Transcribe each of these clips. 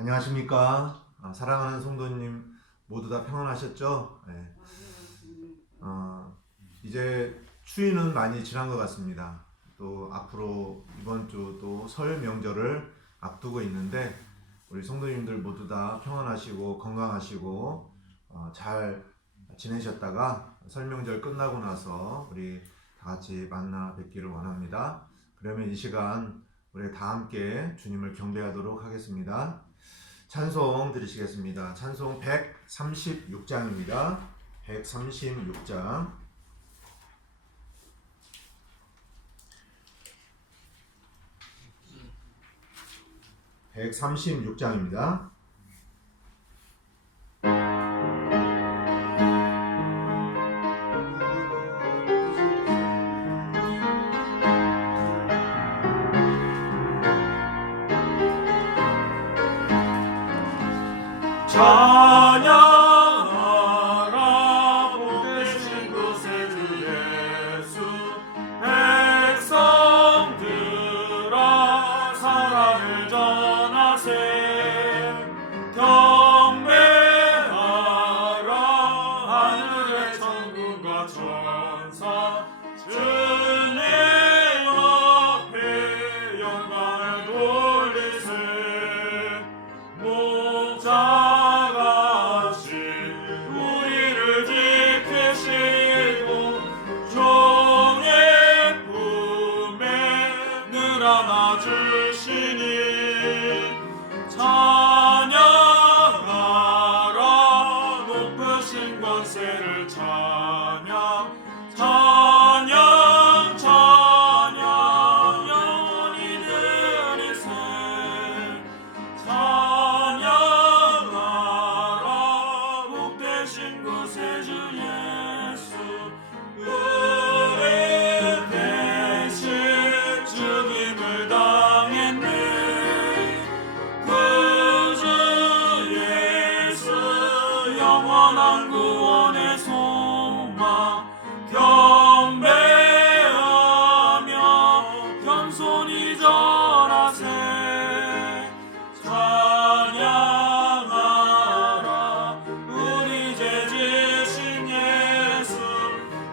안녕하십니까? 사랑하는 성도님 모두 다 평안하셨죠? 네. 이제 추위는 많이 지난 것 같습니다. 또 앞으로 이번 주 또 설 명절을 앞두고 있는데 우리 성도님들 모두 다 평안하시고 건강하시고 잘 지내셨다가 설 명절 끝나고 나서 우리 다 같이 만나 뵙기를 원합니다. 그러면 이 시간 우리 다 함께 주님을 경배하도록 하겠습니다. 찬송 드리시겠습니다. 찬송 136장입니다. 136장. 136장입니다. 찬양하라 복되신 곳에 주 예수 백성들아 사랑을 전하세 경배하라 하늘의 천군과 천사 주님 앞에 영광을 돌리세 목자같이 우리를 지키시고 종의 품에 늘 안아주시니 찬양하라 높으신 권세를 찬양 찬양 찬양 영원히 드리세 찬양하라 복되신 곳에 주 예수 우리 대신 죽임을 당했네 구주 예수 영원한 구원의 소망 경배하며 겸손히 절하세 찬양하라 우리 죄 지신 예수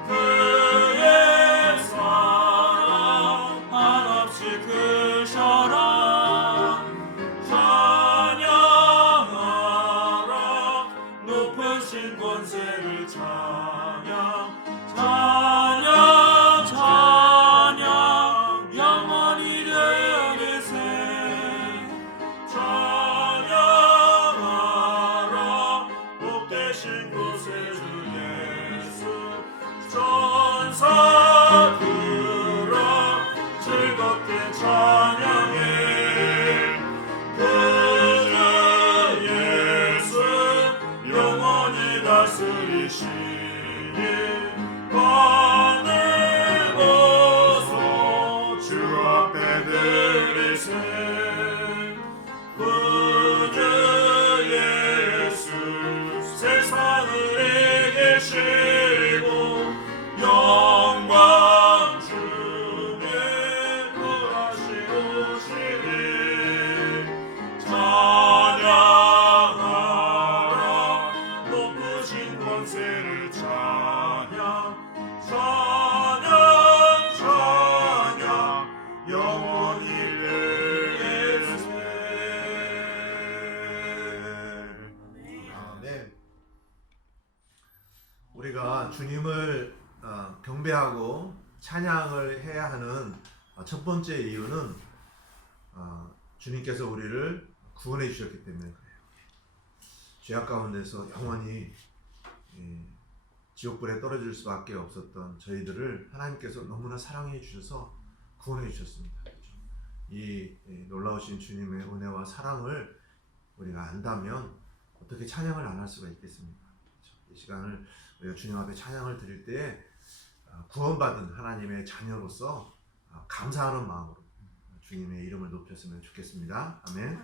그의 사랑 한없이 크셔라 찬양하라 높으신 권세를 찬양 찬양 찬양 영원히 드리세 찬양하라 복되신 곳에 주 예수 천사들아 즐겁게 찬양해 구주 예수 영원히 다스리시니 하늘 보소 주 앞에 드리세 구주 예수 세상을 이기시고 영광 주에 구하시 오시니 찬양하라 높으신 권세를 찬양 찬양 찬양 영원히 되세 아멘. 우리가 주님을 경배하고 찬양을 해야 하는 첫 번째 이유는 주님께서 우리를 구원해 주셨기 때문에 그래요. 죄악 가운데서 영원히 지옥불에 떨어질 수밖에 없었던 저희들을 하나님께서 너무나 사랑해 주셔서 구원해 주셨습니다. 이 놀라우신 주님의 은혜와 사랑을 우리가 안다면 어떻게 찬양을 안 할 수가 있겠습니까? 이 시간을 우리가 주님 앞에 찬양을 드릴 때 구원받은 하나님의 자녀로서 감사하는 마음으로 주님의 이름을 높였으면 좋겠습니다. 아멘.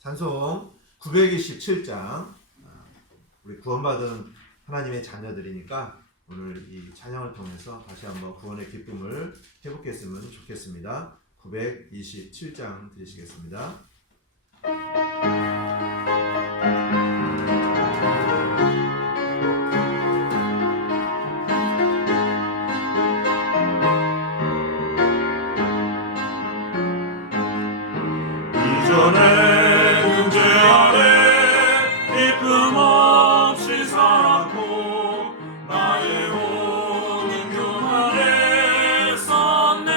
찬송 927장. 우리 구원받은 하나님의 자녀들이니까 오늘 이 찬양을 통해서 다시 한번 구원의 기쁨을 회복했으면 좋겠습니다. 927장 드리시겠습니다. 이전에는 죄 아래 이쁨 없이 살았고 나의 오는 길 아래 섰네.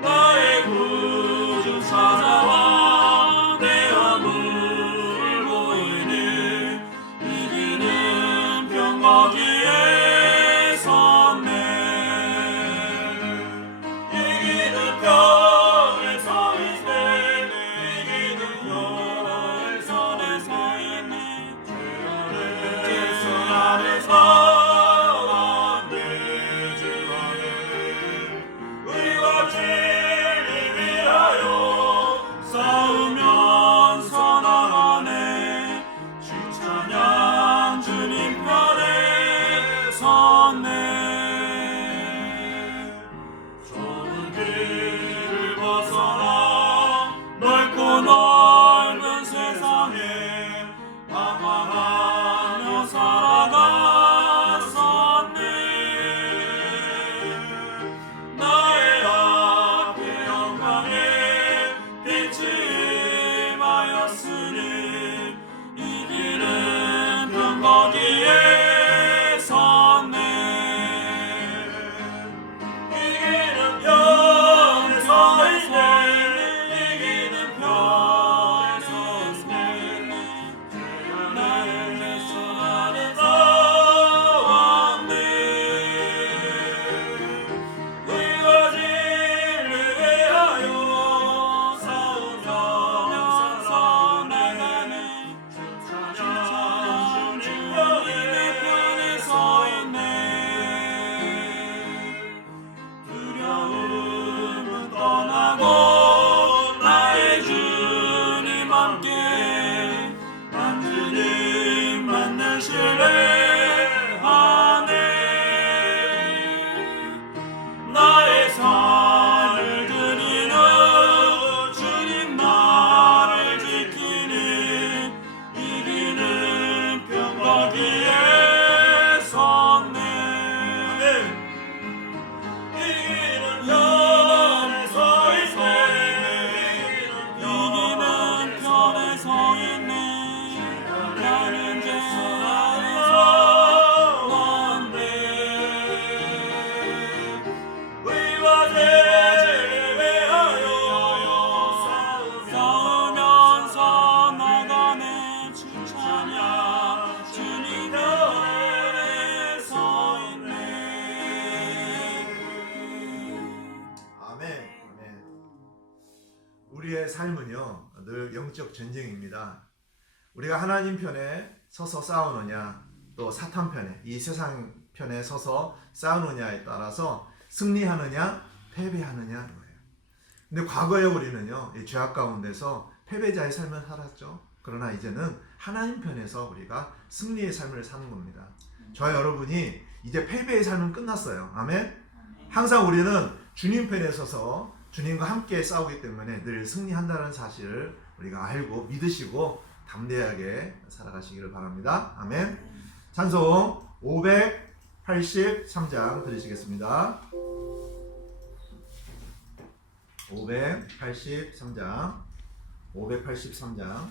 나의 구주 찾아와 내 허물을 보이니 이기는 병 거기에 섰네. 이기는 병 넓은 세상에 방황하며 살아갔었네. 나의 앞에 영광의 빛이 임하였으니 이 길은 병 거기에 섰네. 이 길은 병에 서 있네. 나의 산을 드리는 주님 나를 지키니 이기는 병 거기에 섰네. 이기는 편에 서 있네. 이기는 편에 서 있네. 나는 죄 우리의 삶은요 늘 영적 전쟁입니다. 우리가 하나님 편에 서서 싸우느냐 또 사탄 편에 이 세상 편에 서서 싸우느냐에 따라서 승리하느냐 패배하느냐 거예요. 근데 과거에 우리는요 이 죄악 가운데서 패배자의 삶을 살았죠. 그러나 이제는 하나님 편에서 우리가 승리의 삶을 사는 겁니다. 저와 여러분이 이제 패배의 삶은 끝났어요. 아멘. 항상 우리는 주님 편에 서서 주님과 함께 싸우기 때문에 늘 승리한다는 사실을 우리가 알고 믿으시고 담대하게 살아가시기를 바랍니다. 아멘. 찬송 583장 들으시겠습니다. 583장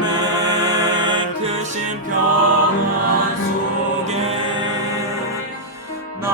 하나님의 크신 평안 속에 나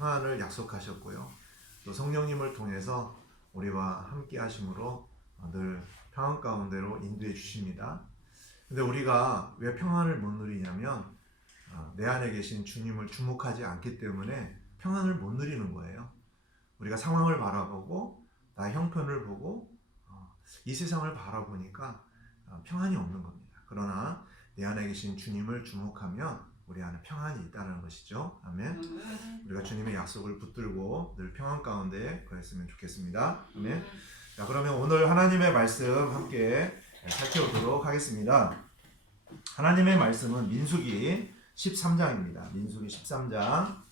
평안을 약속하셨고요. 또 성령님을 통해서 우리와 함께 하심으로 늘 평안 가운데로 인도해 주십니다. 근데 우리가 왜 평안을 못 누리냐면 내 안에 계신 주님을 주목하지 않기 때문에 평안을 못 누리는 거예요. 우리가 상황을 바라보고 나의 형편을 보고 이 세상을 바라보니까 평안이 없는 겁니다. 그러나 내 안에 계신 주님을 주목하면 우리 안에 평안이 있다는 것이죠. 아멘. 우리가 주님의 약속을 붙들고 늘 평안 가운데 거했으면 좋겠습니다. 아멘. 자, 그러면 오늘 하나님의 말씀 함께 살펴보도록 하겠습니다. 하나님의 말씀은 민수기 13장입니다. 민수기 13장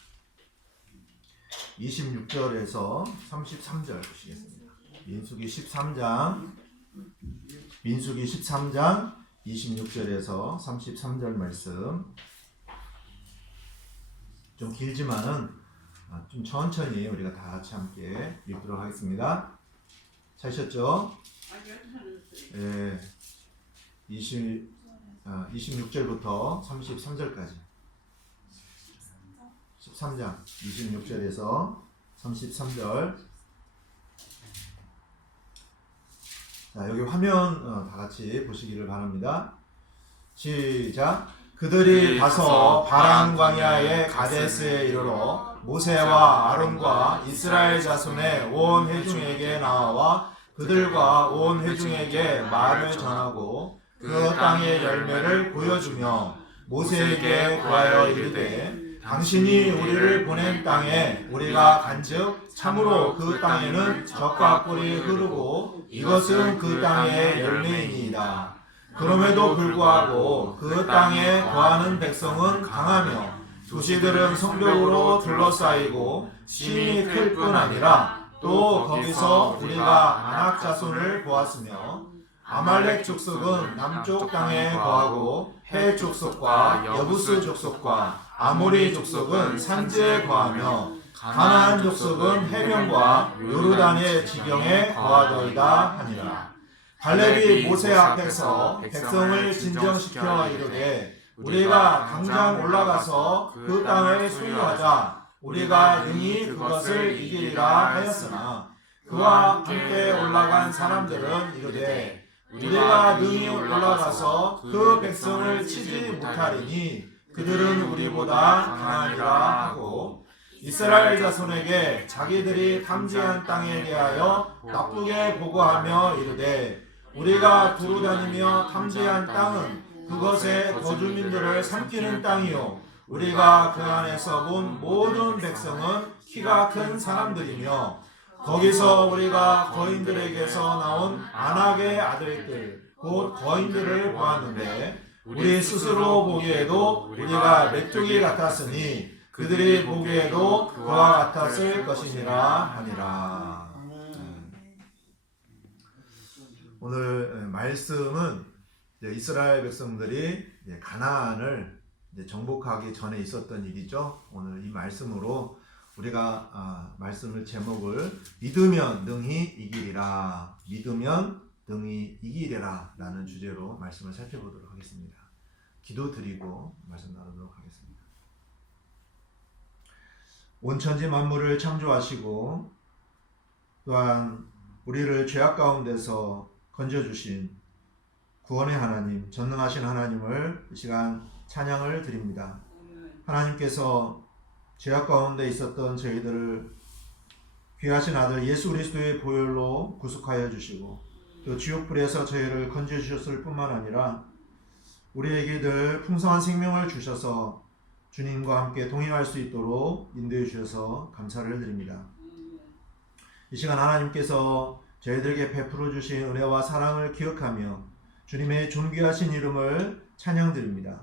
26절에서 33절 보시겠습니다. 민수기 13장 26절에서 33절 말씀 좀 길지만은 좀 천천히 우리가 다 같이 함께 읽도록 하겠습니다. 찾으셨죠? 예, 26절부터 33절까지 13장 26절에서 33절. 자, 여기 화면 다 같이 보시기를 바랍니다. 시작. 그들이 가서 바란 광야의 가데스에 이르러 모세와 아론과 이스라엘 자손의 온 회중에게 나와 그들과 온 회중에게 말을 전하고 그 땅의 열매를 보여주며 모세에게 구하여 이르되 당신이 우리를 보낸 땅에 우리가 간즉 참으로 그 땅에는 젖과 꿀이 흐르고 이것은 그 땅의 열매이니이다. 그럼에도 불구하고 그 땅에 거하는 백성은 강하며 도시들은 성벽으로 둘러싸이고 심히 클 뿐 아니라 또 거기서 우리가 아낙 자손을 보았으며 아말렉 족속은 남쪽 땅에 거하고 헷 족속과 여부스 족속과 아모리 족속은 산지에 거하며 가나안 족속은 해변과 요르단의 지경에 거하더이다 하니라. 갈렙이 모세 앞에서 백성을 진정시켜 이르되 우리가 당장 올라가서 그 땅을 소유하자. 우리가 능히 그것을 이기리라 하였으나 그와 함께 올라간 사람들은 이르되 우리가 능히 올라가서 그 백성을 치지 못하리니 그들은 우리보다 강하니라 하고 이스라엘 자손에게 자기들이 탐지한 땅에 대하여 나쁘게 보고하며 이르되 우리가 두루다니며 탐지한 땅은 그것의 거주민들을 삼키는 땅이요 우리가 그 안에서 본 모든 백성은 키가 큰 사람들이며 거기서 우리가 거인들에게서 나온 아낙의 아들들 곧 거인들을 보았는데 우리 스스로 보기에도 우리가 메뚜기 같았으니 그들이 보기에도 그와 같았을 것이니라 하니라. 오늘 말씀은 이스라엘 백성들이 가나안을 정복하기 전에 있었던 일이죠. 오늘 이 말씀으로 우리가 말씀을 제목을 믿으면 능히 이기리라, 믿으면 능히 이기리라 라는 주제로 말씀을 살펴보도록 하겠습니다. 기도드리고 말씀 나누도록 하겠습니다. 온 천지 만물을 창조하시고 또한 우리를 죄악 가운데서 건져주신 구원의 하나님, 전능하신 하나님을 이 시간 찬양을 드립니다. 하나님께서 죄악 가운데 있었던 저희들을 귀하신 아들 예수 그리스도의 보혈로 구속하여 주시고 또 지옥불에서 저희를 건져주셨을 뿐만 아니라 우리에게 늘 풍성한 생명을 주셔서 주님과 함께 동행할 수 있도록 인도해 주셔서 감사를 드립니다. 이 시간 하나님께서 저희들에게 베풀어 주신 은혜와 사랑을 기억하며 주님의 존귀하신 이름을 찬양드립니다.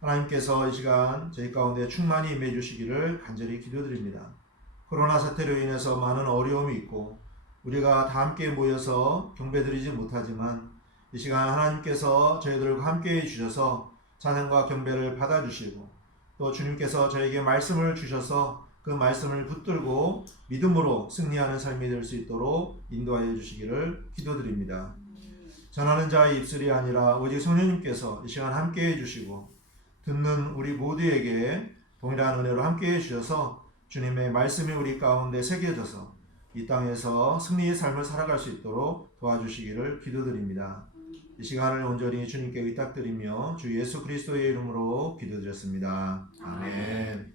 하나님께서 이 시간 저희 가운데 충만히 임해 주시기를 간절히 기도드립니다. 코로나 사태로 인해서 많은 어려움이 있고 우리가 다 함께 모여서 경배드리지 못하지만 이 시간 하나님께서 저희들과 함께해 주셔서 찬양과 경배를 받아주시고 또 주님께서 저에게 말씀을 주셔서 그 말씀을 붙들고 믿음으로 승리하는 삶이 될 수 있도록 인도하여 주시기를 기도드립니다. 전하는 자의 입술이 아니라 오직 성령님께서 이 시간 함께해 주시고 듣는 우리 모두에게 동일한 은혜로 함께해 주셔서 주님의 말씀이 우리 가운데 새겨져서 이 땅에서 승리의 삶을 살아갈 수 있도록 도와주시기를 기도드립니다. 이 시간을 온전히 주님께 의탁드리며 주 예수 그리스도의 이름으로 기도드렸습니다. 아멘.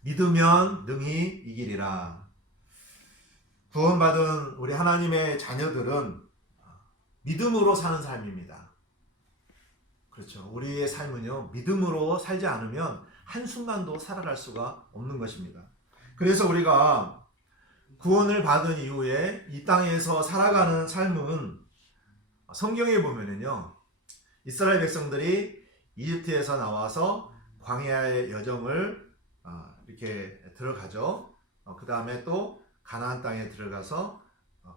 믿으면 능히 이기리라. 구원받은 우리 하나님의 자녀들은 믿음으로 사는 삶입니다. 그렇죠. 우리의 삶은요, 믿음으로 살지 않으면 한순간도 살아갈 수가 없는 것입니다. 그래서 우리가 구원을 받은 이후에 이 땅에서 살아가는 삶은 성경에 보면은요, 이스라엘 백성들이 이집트에서 나와서 광야의 여정을 이렇게 들어가죠. 그 다음에 또 가나안 땅에 들어가서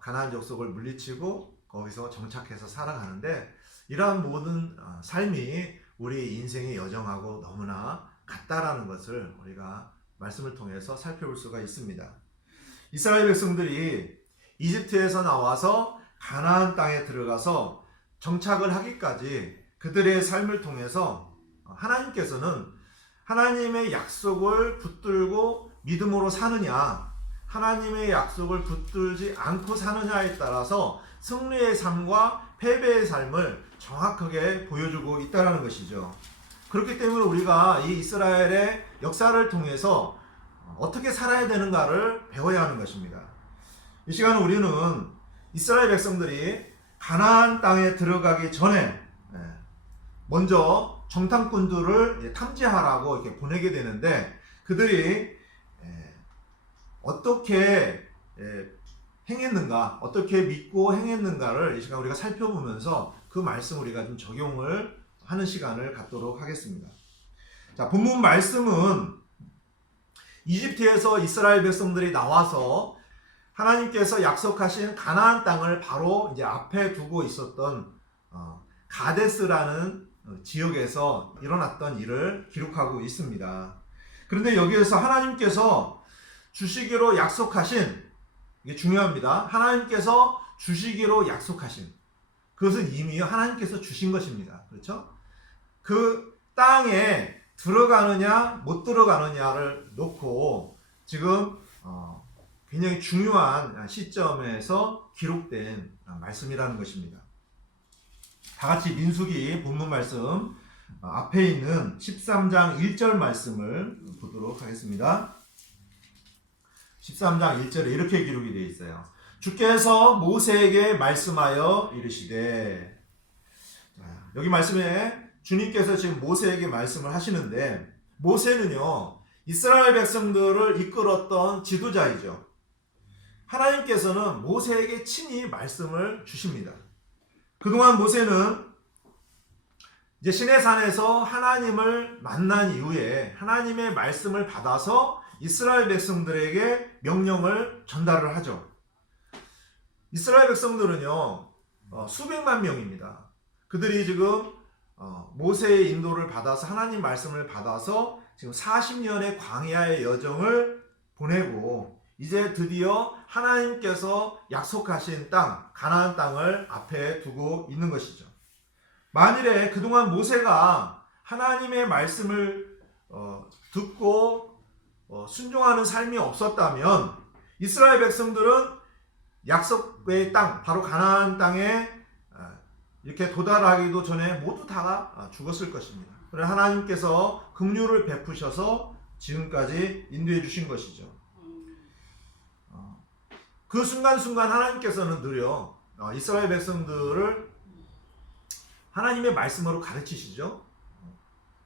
가나안 족속을 물리치고 거기서 정착해서 살아가는데, 이러한 모든 삶이 우리 인생의 여정하고 너무나 같다라는 것을 우리가 말씀을 통해서 살펴볼 수가 있습니다. 이스라엘 백성들이 이집트에서 나와서 가나안 땅에 들어가서 정착을 하기까지 그들의 삶을 통해서 하나님께서는 하나님의 약속을 붙들고 믿음으로 사느냐, 하나님의 약속을 붙들지 않고 사느냐에 따라서 승리의 삶과 패배의 삶을 정확하게 보여주고 있다는 것이죠. 그렇기 때문에 우리가 이 이스라엘의 역사를 통해서 어떻게 살아야 되는가를 배워야 하는 것입니다. 이 시간 우리는 이스라엘 백성들이 가나안 땅에 들어가기 전에 먼저 정탐꾼들을 탐지하라고 이렇게 보내게 되는데, 그들이 어떻게 행했는가, 어떻게 믿고 행했는가를 이 시간 우리가 살펴보면서 그 말씀 우리가 좀 적용을 하는 시간을 갖도록 하겠습니다. 자, 본문 말씀은 이집트에서 이스라엘 백성들이 나와서 하나님께서 약속하신 가나안 땅을 바로 이제 앞에 두고 있었던 가데스라는 지역에서 일어났던 일을 기록하고 있습니다. 그런데 여기에서 하나님께서 주시기로 약속하신, 이게 중요합니다. 하나님께서 주시기로 약속하신, 그것은 이미 하나님께서 주신 것입니다. 그렇죠? 그 땅에 들어가느냐 못 들어가느냐를 놓고 지금 굉장히 중요한 시점에서 기록된 말씀이라는 것입니다. 다 같이 민수기 본문 말씀 앞에 있는 13장 1절 말씀을 보도록 하겠습니다. 13장 1절에 이렇게 기록이 되어 있어요. 주께서 모세에게 말씀하여 이르시되, 여기 말씀에 주님께서 지금 모세에게 말씀을 하시는데, 모세는요 이스라엘 백성들을 이끌었던 지도자이죠. 하나님께서는 모세에게 친히 말씀을 주십니다. 그동안 모세는 이제 시내산에서 하나님을 만난 이후에 하나님의 말씀을 받아서 이스라엘 백성들에게 명령을 전달을 하죠. 이스라엘 백성들은요 수백만 명입니다. 그들이 지금 모세의 인도를 받아서 하나님 말씀을 받아서 지금 40년의 광야의 여정을 보내고 이제 드디어 하나님께서 약속하신 땅, 가나안 땅을 앞에 두고 있는 것이죠. 만일에 그동안 모세가 하나님의 말씀을 듣고 순종하는 삶이 없었다면 이스라엘 백성들은 약속의 땅, 바로 가나안 땅에 이렇게 도달하기도 전에 모두 다 죽었을 것입니다. 그러나 하나님께서 긍휼을 베푸셔서 지금까지 인도해 주신 것이죠. 그 순간순간 하나님께서는 늘여 이스라엘 백성들을 하나님의 말씀으로 가르치시죠.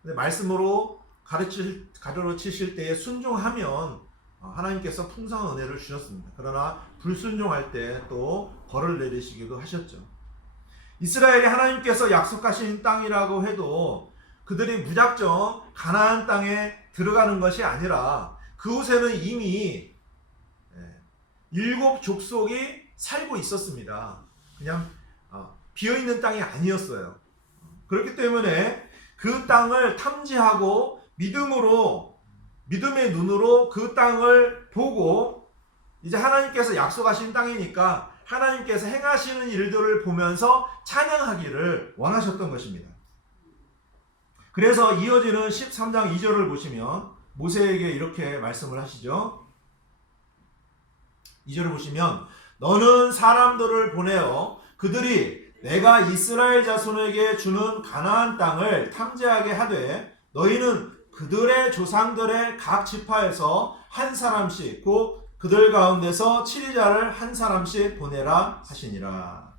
근데 말씀으로 가르치실 때에 순종하면 하나님께서 풍성한 은혜를 주셨습니다. 그러나 불순종할 때 또 벌을 내리시기도 하셨죠. 이스라엘이 하나님께서 약속하신 땅이라고 해도 그들이 무작정 가나안 땅에 들어가는 것이 아니라 그곳에는 이미 7 족속이 살고 있었습니다. 그냥 비어있는 땅이 아니었어요. 그렇기 때문에 그 땅을 탐지하고 믿음의 눈으로 그 땅을 보고 이제 하나님께서 약속하신 땅이니까 하나님께서 행하시는 일들을 보면서 찬양하기를 원하셨던 것입니다. 그래서 이어지는 13장 2절을 보시면 모세에게 이렇게 말씀을 하시죠. 2절을 보시면 너는 사람들을 보내어 그들이 내가 이스라엘 자손에게 주는 가나안 땅을 탐지하게 하되 너희는 그들의 조상들의 각 지파에서 한 사람씩 곧 그들 가운데서 치리자를 한 사람씩 보내라 하시니라.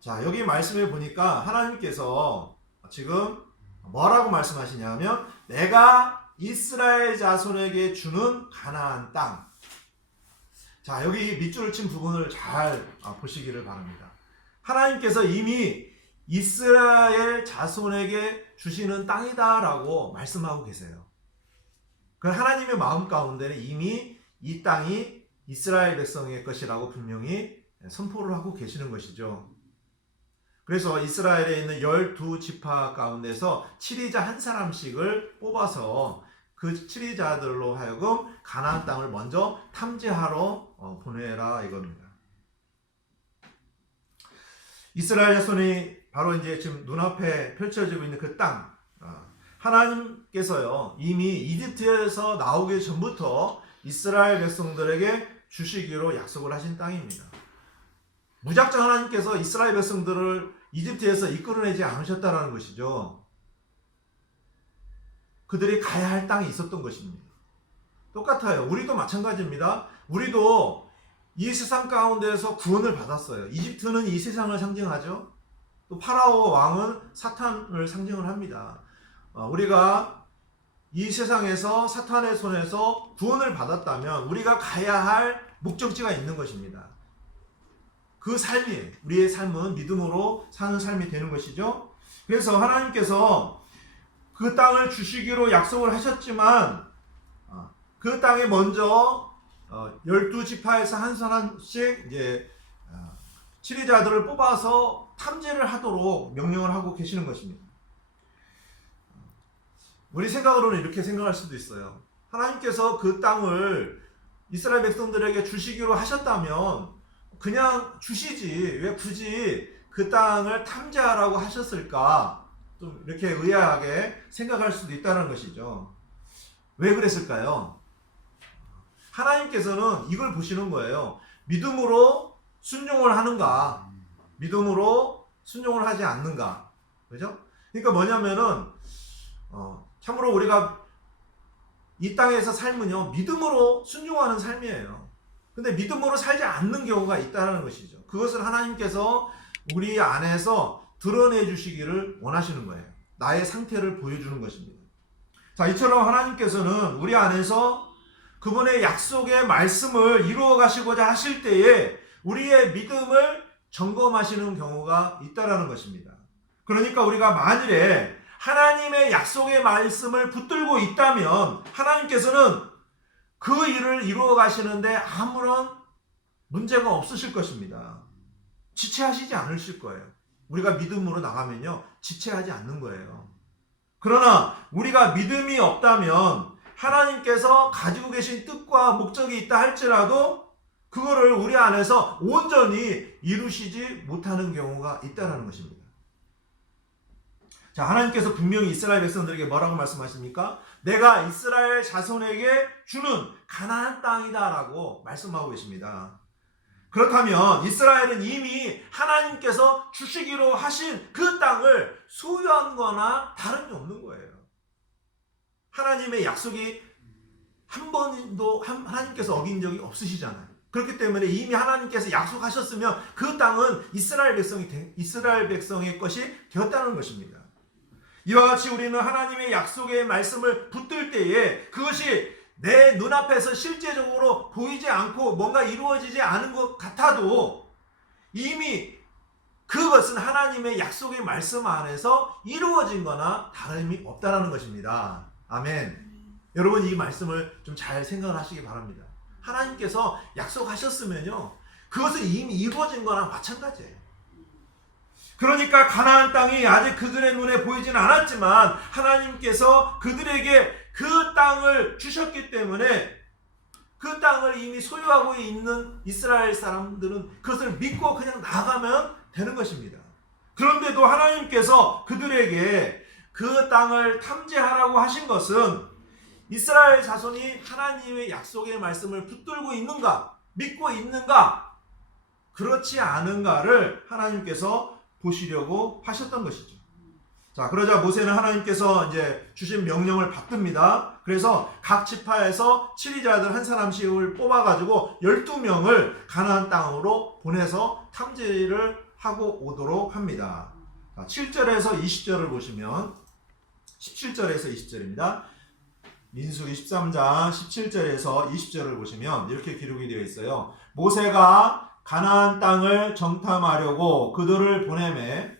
자, 여기 말씀을 보니까 하나님께서 지금 뭐라고 말씀하시냐면 내가 이스라엘 자손에게 주는 가나안 땅. 자, 여기 밑줄을 친 부분을 잘 보시기를 바랍니다. 하나님께서 이미 이스라엘 자손에게 주시는 땅이다라고 말씀하고 계세요. 그 하나님의 마음 가운데는 이미 이 땅이 이스라엘 백성의 것이라고 분명히 선포를 하고 계시는 것이죠. 그래서 이스라엘에 있는 12지파 가운데서 치리자 한 사람씩을 뽑아서 그 치리자들로 하여금 가나안 땅을 먼저 탐지하러 보내라 이겁니다. 이스라엘 자손이 바로 이제 지금 눈앞에 펼쳐지고 있는 그 땅, 하나님께서요 이미 이집트에서 나오기 전부터 이스라엘 백성들에게 주시기로 약속을 하신 땅입니다. 무작정 하나님께서 이스라엘 백성들을 이집트에서 이끌어내지 않으셨다라는 것이죠. 그들이 가야 할 땅이 있었던 것입니다. 똑같아요. 우리도 마찬가지입니다. 우리도 이 세상 가운데서 구원을 받았어요. 이집트는 이 세상을 상징하죠. 또 파라오 왕은 사탄을 상징을 합니다. 우리가 이 세상에서 사탄의 손에서 구원을 받았다면 우리가 가야 할 목적지가 있는 것입니다. 그 삶이 우리의 삶은 믿음으로 사는 삶이 되는 것이죠. 그래서 하나님께서 그 땅을 주시기로 약속을 하셨지만 그 땅에 먼저 12지파에서 한 사람씩 이제 치리자들을 뽑아서 탐지를 하도록 명령을 하고 계시는 것입니다. 우리 생각으로는 이렇게 생각할 수도 있어요. 하나님께서 그 땅을 이스라엘 백성들에게 주시기로 하셨다면 그냥 주시지 왜 굳이 그 땅을 탐지하라고 하셨을까? 좀 이렇게 의아하게 생각할 수도 있다는 것이죠. 왜 그랬을까요? 하나님께서는 이걸 보시는 거예요. 믿음으로 순종을 하는가? 믿음으로 순종을 하지 않는가? 그죠? 그러니까 뭐냐면은 참으로 우리가 이 땅에서 삶은요 믿음으로 순종하는 삶이에요. 근데 믿음으로 살지 않는 경우가 있다는 것이죠. 그것을 하나님께서 우리 안에서 드러내 주시기를 원하시는 거예요. 나의 상태를 보여주는 것입니다. 자, 이처럼 하나님께서는 우리 안에서 그분의 약속의 말씀을 이루어 가시고자 하실 때에 우리의 믿음을 점검하시는 경우가 있다는 것입니다. 그러니까 우리가 만일에 하나님의 약속의 말씀을 붙들고 있다면 하나님께서는 그 일을 이루어 가시는데 아무런 문제가 없으실 것입니다. 지체하시지 않으실 거예요. 우리가 믿음으로 나가면요 지체하지 않는 거예요. 그러나 우리가 믿음이 없다면 하나님께서 가지고 계신 뜻과 목적이 있다 할지라도 그거를 우리 안에서 온전히 이루시지 못하는 경우가 있다는 것입니다. 자, 하나님께서 분명히 이스라엘 백성들에게 뭐라고 말씀하십니까? 내가 이스라엘 자손에게 주는 가나안 땅이다라고 말씀하고 계십니다. 그렇다면 이스라엘은 이미 하나님께서 주시기로 하신 그 땅을 소유한 거나 다름이 없는 거예요. 하나님의 약속이 한 번도 하나님께서 어긴 적이 없으시잖아요. 그렇기 때문에 이미 하나님께서 약속하셨으면 그 땅은 이스라엘 백성의 것이 되었다는 것입니다. 이와 같이 우리는 하나님의 약속의 말씀을 붙들 때에 그것이 내 눈앞에서 실제적으로 보이지 않고 뭔가 이루어지지 않은 것 같아도 이미 그것은 하나님의 약속의 말씀 안에서 이루어진 거나 다름이 없다는 것입니다. 아멘. 여러분 이 말씀을 좀 잘 생각을 하시기 바랍니다. 하나님께서 약속하셨으면요 그것은 이미 이루어진 거나 마찬가지예요. 그러니까 가나안 땅이 아직 그들의 눈에 보이지는 않았지만 하나님께서 그들에게 그 땅을 주셨기 때문에 그 땅을 이미 소유하고 있는 이스라엘 사람들은 그것을 믿고 그냥 나가면 되는 것입니다. 그런데도 하나님께서 그들에게 그 땅을 탐지하라고 하신 것은 이스라엘 자손이 하나님의 약속의 말씀을 붙들고 있는가, 믿고 있는가, 그렇지 않은가를 하나님께서 보시려고 하셨던 것이죠. 자, 그러자 모세는 하나님께서 이제 주신 명령을 받듭니다. 그래서 각 지파에서 치리자들 한 사람씩을 뽑아가지고 12명을 가나안 땅으로 보내서 탐지를 하고 오도록 합니다. 자, 7절에서 20절을 보시면 17절에서 20절입니다. 민수기 13장 17절에서 20절을 보시면 이렇게 기록이 되어 있어요. 모세가 가나안 땅을 정탐하려고 그들을 보내매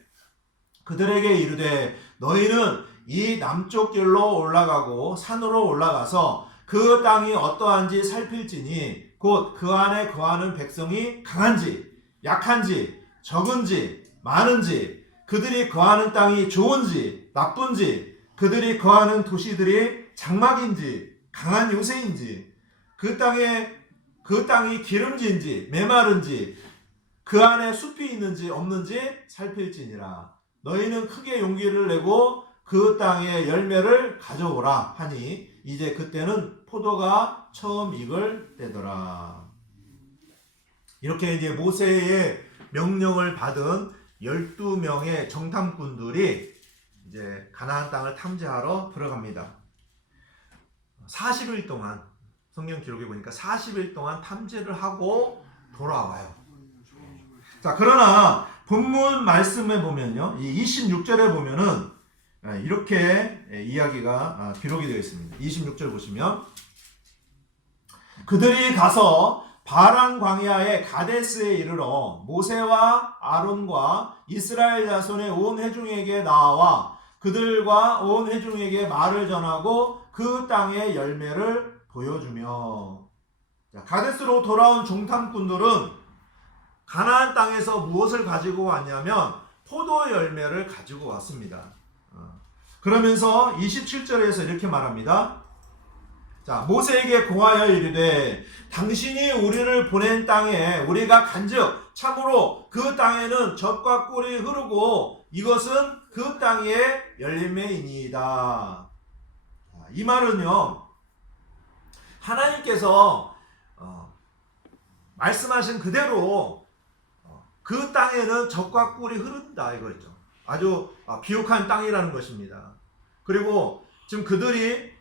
그들에게 이르되 너희는 이 남쪽 길로 올라가고 산으로 올라가서 그 땅이 어떠한지 살필지니 곧 그 안에 거하는 백성이 강한지 약한지 적은지 많은지 그들이 거하는 땅이 좋은지 나쁜지 그들이 거하는 도시들이 장막인지 강한 요새인지 그 땅이 기름진지 메마른지 그 안에 숲이 있는지 없는지 살필지니라. 너희는 크게 용기를 내고 그 땅의 열매를 가져오라 하니 이제 그때는 포도가 처음 익을 때더라. 이렇게 이제 모세의 명령을 받은 12명의 정탐꾼들이 이제 가나안 땅을 탐지하러 들어갑니다. 40일 동안 성경 기록에 보니까 40일 동안 탐지를 하고 돌아와요. 자, 그러나 본문 말씀에 보면요, 이 26절에 보면은 이렇게 이야기가 기록이 되어 있습니다. 26절 보시면 그들이 가서 바란 광야의 가데스에 이르러 모세와 아론과 이스라엘 자손의 온 회중에게 나와 그들과 온 회중에게 말을 전하고 그 땅의 열매를 보여주며. 자, 가데스로 돌아온 정탐꾼들은 가나안 땅에서 무엇을 가지고 왔냐면 포도 열매를 가지고 왔습니다. 그러면서 27절에서 이렇게 말합니다. 자, 모세에게 고하여 이르되 당신이 우리를 보낸 땅에 우리가 간즉 참으로 그 땅에는 젖과 꿀이 흐르고 이것은 그 땅의 열매이니이다. 이 말은요, 하나님께서 말씀하신 그대로 그 땅에는 젖과 꿀이 흐른다 이거죠. 아주 비옥한 땅이라는 것입니다. 그리고 지금 그들이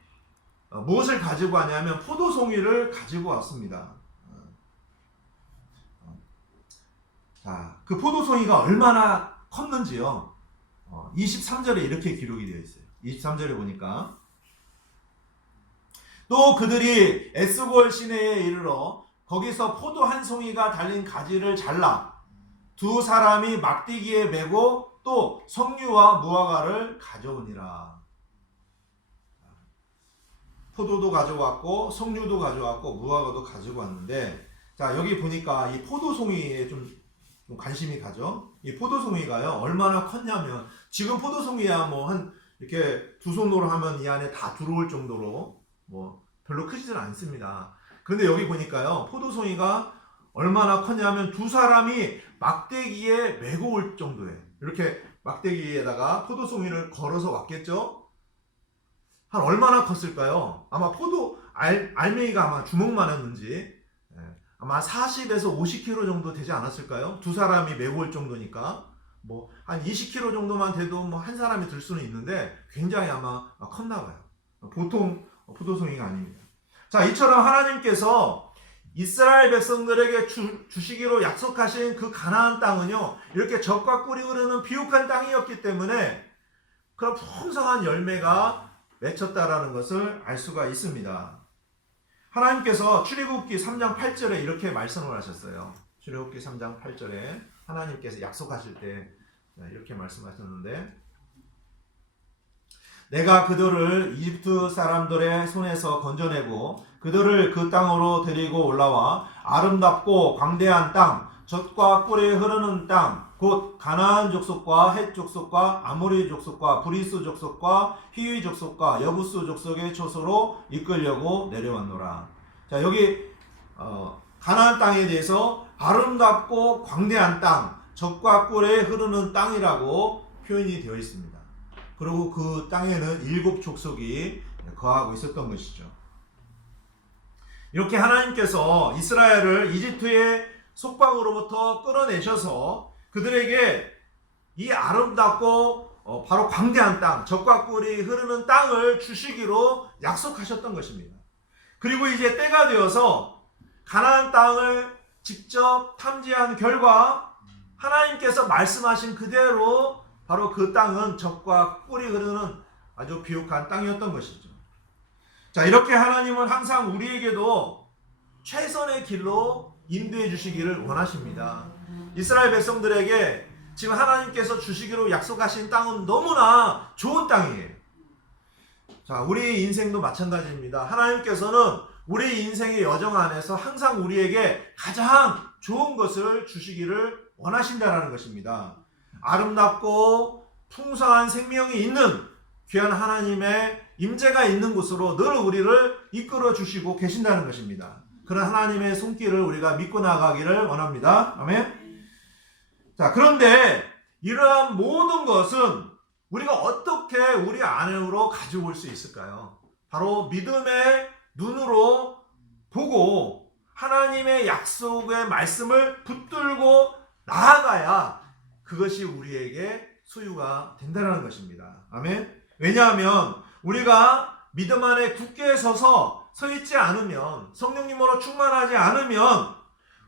무엇을 가지고 왔냐면 포도송이를 가지고 왔습니다. 자, 그 포도송이가 얼마나 컸는지요. 23절에 이렇게 기록이 되어 있어요. 23절에 보니까 또 그들이 에스골 시내에 이르러 거기서 포도 한 송이가 달린 가지를 잘라 두 사람이 막대기에 메고 또 석류와 무화과를 가져오니라. 포도도 가져왔고 석류도 가져왔고 무화과도 가지고 왔는데, 자, 여기 보니까 이 포도송이에 좀 관심이 가죠. 이 포도송이가요 얼마나 컸냐면 지금 포도송이야 뭐 한 이렇게 두 손으로 하면 이 안에 다 들어올 정도로 뭐 별로 크지는 않습니다. 그런데 여기 보니까요 포도송이가 얼마나 컸냐면 두 사람이 막대기에 메고 올 정도에, 이렇게 막대기에다가 포도송이를 걸어서 왔겠죠. 한 얼마나 컸을까요? 아마 포도 알맹이가 아마 주먹만했는지 아마 40에서 50kg 정도 되지 않았을까요? 두 사람이 메고 올 정도니까 뭐 한 20kg 정도만 돼도 뭐 한 사람이 들 수는 있는데 굉장히 아마 컸나 봐요. 보통 포도송이가 아닙니다. 자, 이처럼 하나님께서 이스라엘 백성들에게 주시기로 약속하신 그 가나안 땅은요 이렇게 젖과 꿀이 흐르는 비옥한 땅이었기 때문에 그런 풍성한 열매가 맺혔다라는 것을 알 수가 있습니다. 하나님께서 출애굽기 3장 8절에 이렇게 말씀을 하셨어요. 출애굽기 3장 8절에 하나님께서 약속하실 때 이렇게 말씀하셨는데, 내가 그들을 이집트 사람들의 손에서 건져내고 그들을 그 땅으로 데리고 올라와 아름답고 광대한 땅, 젖과 꿀이 흐르는 땅, 곧 가나안 족속과 헷 족속과 아모리 족속과 브리스 족속과 히위 족속과 여부스 족속의 초소로 이끌려고 내려왔노라. 자, 여기 가나안 땅에 대해서 아름답고 광대한 땅, 적과 꿀에 흐르는 땅이라고 표현이 되어 있습니다. 그리고 그 땅에는 7 족속이 거하고 있었던 것이죠. 이렇게 하나님께서 이스라엘을 이집트의 속박으로부터 끌어내셔서 그들에게 이 아름답고 바로 광대한 땅, 적과 꿀이 흐르는 땅을 주시기로 약속하셨던 것입니다. 그리고 이제 때가 되어서 가나안 땅을 직접 탐지한 결과 하나님께서 말씀하신 그대로 바로 그 땅은 적과 꿀이 흐르는 아주 비옥한 땅이었던 것이죠. 자, 이렇게 하나님은 항상 우리에게도 최선의 길로 인도해 주시기를 원하십니다. 이스라엘 백성들에게 지금 하나님께서 주시기로 약속하신 땅은 너무나 좋은 땅이에요. 자, 우리 인생도 마찬가지입니다. 하나님께서는 우리 인생의 여정 안에서 항상 우리에게 가장 좋은 것을 주시기를 원하신다는 것입니다. 아름답고 풍성한 생명이 있는 귀한 하나님의 임재가 있는 곳으로 늘 우리를 이끌어 주시고 계신다는 것입니다. 그런 하나님의 손길을 우리가 믿고 나가기를 원합니다. 아멘. 자, 그런데 이러한 모든 것은 우리가 어떻게 우리 안으로 가져올 수 있을까요? 바로 믿음의 눈으로 보고 하나님의 약속의 말씀을 붙들고 나아가야 그것이 우리에게 소유가 된다는 것입니다. 아멘. 왜냐하면 우리가 믿음 안에 굳게 서 있지 않으면, 성령님으로 충만하지 않으면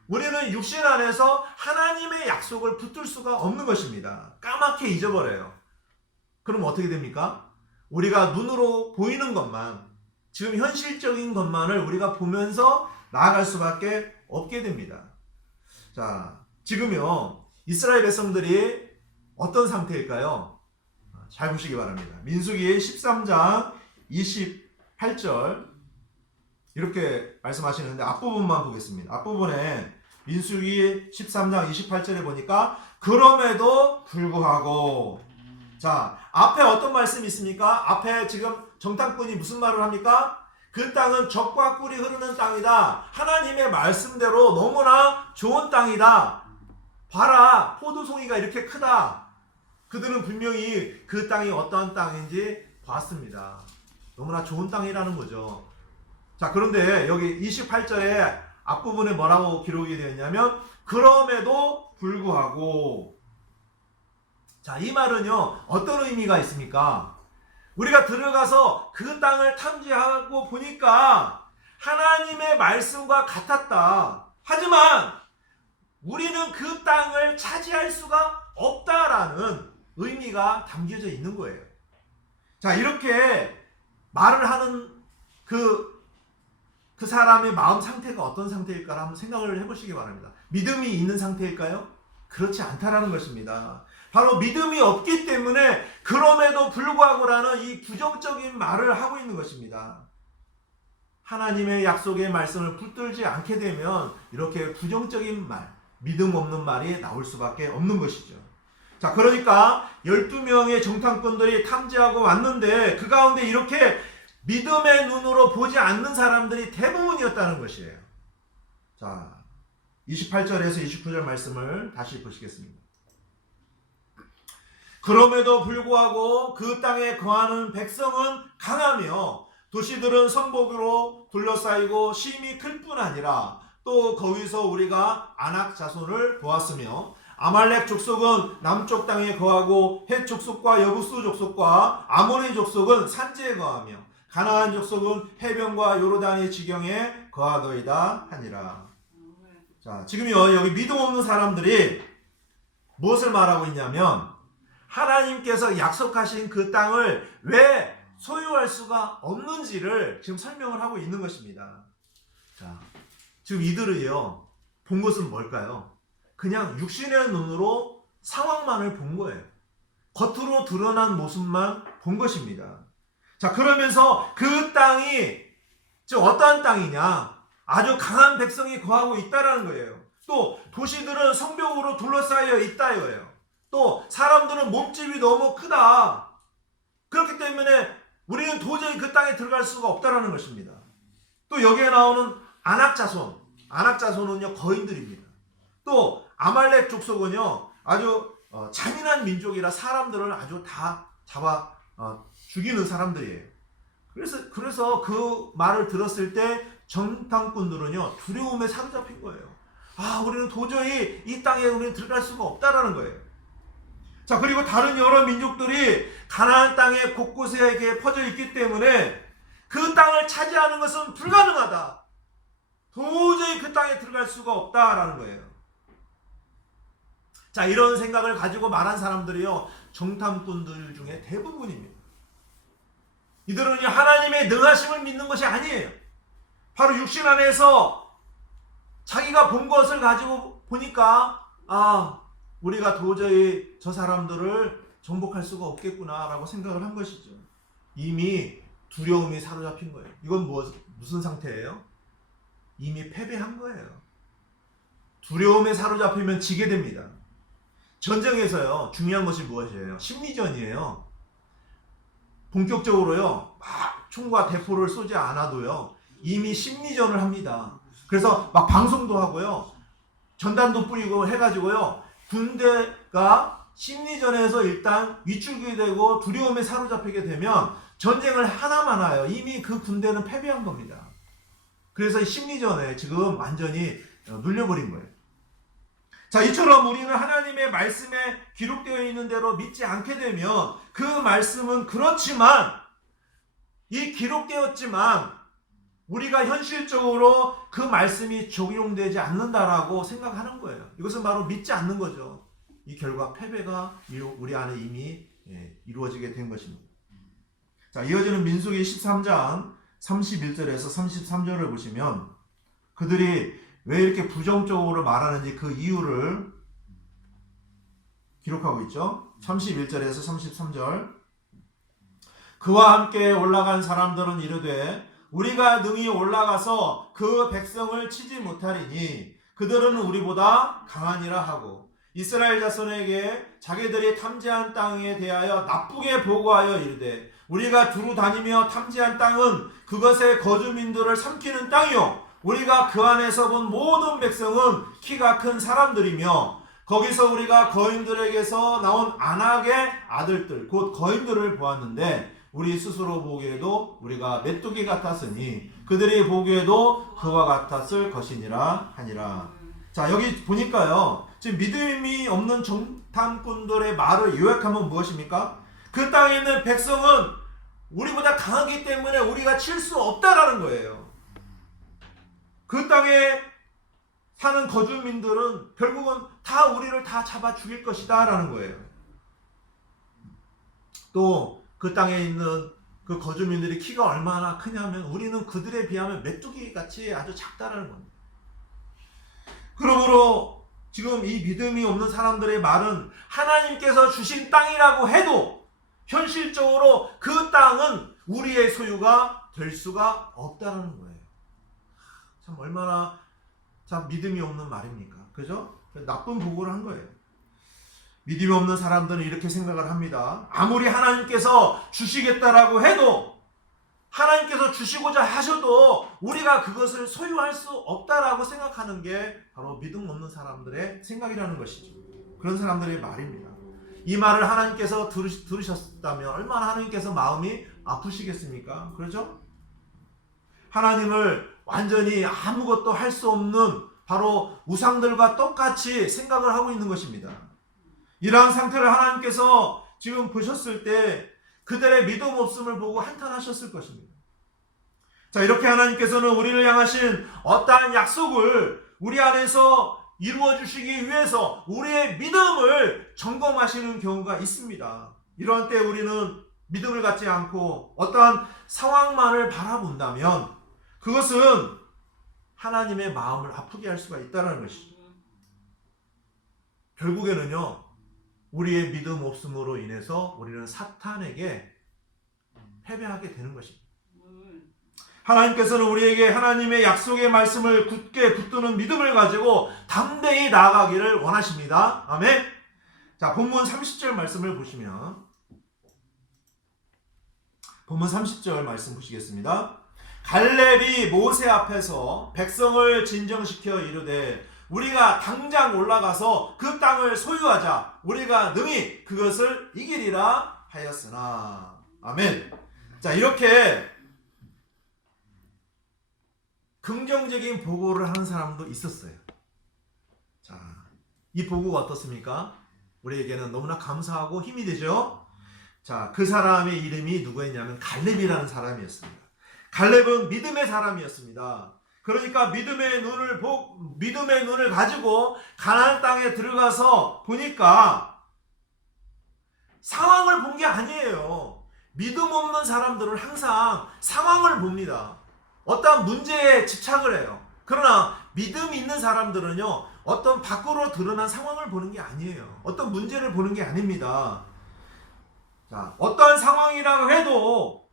우리는 육신 안에서 하나님의 약속을 붙들 수가 없는 것입니다. 까맣게 잊어버려요. 그럼 어떻게 됩니까? 우리가 눈으로 보이는 것만, 지금 현실적인 것만을 우리가 보면서 나아갈 수밖에 없게 됩니다. 자, 지금요 이스라엘 백성들이 어떤 상태일까요? 잘 보시기 바랍니다. 민수기 13장 28절 이렇게 말씀하시는데 앞부분만 보겠습니다. 앞부분에 민수기 13장 28절에 보니까 그럼에도 불구하고, 자, 앞에 어떤 말씀이 있습니까? 앞에 지금 정탐꾼이 무슨 말을 합니까? 그 땅은 적과 꿀이 흐르는 땅이다. 하나님의 말씀대로 너무나 좋은 땅이다. 봐라, 포도송이가 이렇게 크다. 그들은 분명히 그 땅이 어떠한 땅인지 봤습니다. 너무나 좋은 땅이라는 거죠. 자, 그런데 여기 28절에 앞부분에 뭐라고 기록이 되었냐면 그럼에도 불구하고, 자, 이 말은요 어떤 의미가 있습니까? 우리가 들어가서 그 땅을 탐지하고 보니까 하나님의 말씀과 같았다. 하지만 우리는 그 땅을 차지할 수가 없다라는 의미가 담겨져 있는 거예요. 자, 이렇게 말을 하는 그 사람의 마음 상태가 어떤 상태일까 한번 생각을 해보시기 바랍니다. 믿음이 있는 상태일까요? 그렇지 않다라는 것입니다. 바로 믿음이 없기 때문에 그럼에도 불구하고라는 이 부정적인 말을 하고 있는 것입니다. 하나님의 약속의 말씀을 붙들지 않게 되면 이렇게 부정적인 말, 믿음 없는 말이 나올 수밖에 없는 것이죠. 자, 그러니까 12명의 정탐꾼들이 탐지하고 왔는데 그 가운데 이렇게 믿음의 눈으로 보지 않는 사람들이 대부분이었다는 것이에요. 자, 28절에서 29절 말씀을 다시 보시겠습니다. 그럼에도 불구하고 그 땅에 거하는 백성은 강하며 도시들은 성벽으로 둘러싸이고 심히 클 뿐 아니라 또 거기서 우리가 아낙 자손을 보았으며 아말렉 족속은 남쪽 땅에 거하고 헷 족속과 여부스 족속과 아모리 족속은 산지에 거하며 가나안 족속은 해변과 요르단의 지경에 거하더이다 하니라. 자, 지금요 여기 믿음 없는 사람들이 무엇을 말하고 있냐면 하나님께서 약속하신 그 땅을 왜 소유할 수가 없는지를 지금 설명을 하고 있는 것입니다. 자, 지금 이들이요 본 것은 뭘까요? 그냥 육신의 눈으로 상황만을 본 거예요. 겉으로 드러난 모습만 본 것입니다. 자, 그러면서 그 땅이 즉 어떠한 땅이냐? 아주 강한 백성이 거하고 있다라는 거예요. 또 도시들은 성벽으로 둘러싸여 있다 이거예요. 또 사람들은 몸집이 너무 크다. 그렇기 때문에 우리는 도저히 그 땅에 들어갈 수가 없다라는 것입니다. 또 여기에 나오는 아낙 자손, 아낙 자손은요 거인들입니다. 또 아말렉 족속은요 아주 잔인한 민족이라 사람들을 아주 다 잡아 죽이는 사람들이에요. 그래서 그 말을 들었을 때 정탐꾼들은요 두려움에 사로잡힌 거예요. 우리는 도저히 이 땅에 우리는 들어갈 수가 없다라는 거예요. 자, 그리고 다른 여러 민족들이 가나안 땅에 곳곳에 이렇게 퍼져 있기 때문에 그 땅을 차지하는 것은 불가능하다. 도저히 그 땅에 들어갈 수가 없다라는 거예요. 자, 이런 생각을 가지고 말한 사람들이요 정탐꾼들 중에 대부분입니다. 이들은 하나님의 능하심을 믿는 것이 아니에요. 바로 육신 안에서 자기가 본 것을 가지고 보니까 우리가 도저히 저 사람들을 정복할 수가 없겠구나 라고 생각을 한 것이죠. 이미 두려움이 사로잡힌 거예요. 이건 무슨 상태예요? 이미 패배한 거예요. 두려움에 사로잡히면 지게 됩니다. 전쟁에서요 중요한 것이 무엇이에요? 심리전이에요. 본격적으로요 막 총과 대포를 쏘지 않아도요 이미 심리전을 합니다. 그래서 막 방송도 하고요 전단도 뿌리고 해가지고요 군대가 심리전에서 일단 위축이 되고 두려움에 사로잡히게 되면 전쟁을 하나만 하요. 이미 그 군대는 패배한 겁니다. 그래서 심리전에 지금 완전히 눌려버린 거예요. 자, 이처럼 우리는 하나님의 말씀에 기록되어 있는 대로 믿지 않게 되면 그 말씀은 그렇지만 이 기록되었지만 우리가 현실적으로 그 말씀이 적용되지 않는다라고 생각하는 거예요. 이것은 바로 믿지 않는 거죠. 이 결과 패배가 우리 안에 이미 이루어지게 된 것입니다. 자, 이어지는 민수기 13장 31절에서 33절을 보시면 그들이 왜 이렇게 부정적으로 말하는지 그 이유를 기록하고 있죠. 31절에서 33절. 그와 함께 올라간 사람들은 이르되 우리가 능히 올라가서 그 백성을 치지 못하리니 그들은 우리보다 강하니라 하고 이스라엘 자손에게 자기들이 탐지한 땅에 대하여 나쁘게 보고하여 이르되 우리가 두루 다니며 탐지한 땅은 그것의 거주민들을 삼키는 땅이요 우리가 그 안에서 본 모든 백성은 키가 큰 사람들이며 거기서 우리가 거인들에게서 나온 아낙의 아들들 곧 거인들을 보았는데 우리 스스로 보기에도 우리가 메뚜기 같았으니 그들이 보기에도 그와 같았을 것이니라 하니라. 자, 여기 보니까요 지금 믿음이 없는 정탐꾼들의 말을 요약하면 무엇입니까? 그 땅에 있는 백성은 우리보다 강하기 때문에 우리가 칠 수 없다라는 거예요. 그 땅에 사는 거주민들은 결국은 다 우리를 다 잡아 죽일 것이다 라는 거예요. 또 그 땅에 있는 그 거주민들이 키가 얼마나 크냐면 우리는 그들에 비하면 메뚜기 같이 아주 작다라는 겁니다. 그러므로 지금 이 믿음이 없는 사람들의 말은 하나님께서 주신 땅이라고 해도 현실적으로 그 땅은 우리의 소유가 될 수가 없다는 거예요. 참 얼마나 참 믿음이 없는 말입니까? 그죠? 나쁜 보고를 한 거예요. 믿음이 없는 사람들은 이렇게 생각을 합니다. 아무리 하나님께서 주시겠다라고 해도 하나님께서 주시고자 하셔도 우리가 그것을 소유할 수 없다라고 생각하는 게 바로 믿음 없는 사람들의 생각이라는 것이죠. 그런 사람들의 말입니다. 이 말을 하나님께서 들으셨다면 얼마나 하나님께서 마음이 아프시겠습니까? 그렇죠? 하나님을 완전히 아무것도 할 수 없는 바로 우상들과 똑같이 생각을 하고 있는 것입니다. 이러한 상태를 하나님께서 지금 보셨을 때 그들의 믿음 없음을 보고 한탄하셨을 것입니다. 자, 이렇게 하나님께서는 우리를 향하신 어떠한 약속을 우리 안에서 이루어 주시기 위해서 우리의 믿음을 점검하시는 경우가 있습니다. 이런 때 우리는 믿음을 갖지 않고 어떠한 상황만을 바라본다면 그것은 하나님의 마음을 아프게 할 수가 있다는 것이죠. 결국에는요 우리의 믿음 없음으로 인해서 우리는 사탄에게 패배하게 되는 것입니다. 하나님께서는 우리에게 하나님의 약속의 말씀을 굳게 붙드는 믿음을 가지고 담대히 나아가기를 원하십니다. 아멘. 자, 본문 30절 말씀을 보시면 본문 30절 말씀 보시겠습니다. 갈렙이 모세 앞에서 백성을 진정시켜 이르되 우리가 당장 올라가서 그 땅을 소유하자. 우리가 능히 그것을 이기리라 하였으나. 아멘. 자, 이렇게 긍정적인 보고를 하는 사람도 있었어요. 자, 이 보고가 어떻습니까? 우리에게는 너무나 감사하고 힘이 되죠. 자, 그 사람의 이름이 누구였냐면 갈렙이라는 사람이었습니다. 갈렙은 믿음의 사람이었습니다. 그러니까 믿음의 눈을 가지고 가나안 땅에 들어가서 보니까 상황을 본 게 아니에요. 믿음 없는 사람들은 항상 상황을 봅니다. 어떤 문제에 집착을 해요. 그러나 믿음이 있는 사람들은요, 어떤 밖으로 드러난 상황을 보는 게 아니에요. 어떤 문제를 보는 게 아닙니다. 자, 어떠한 상황이라고 해도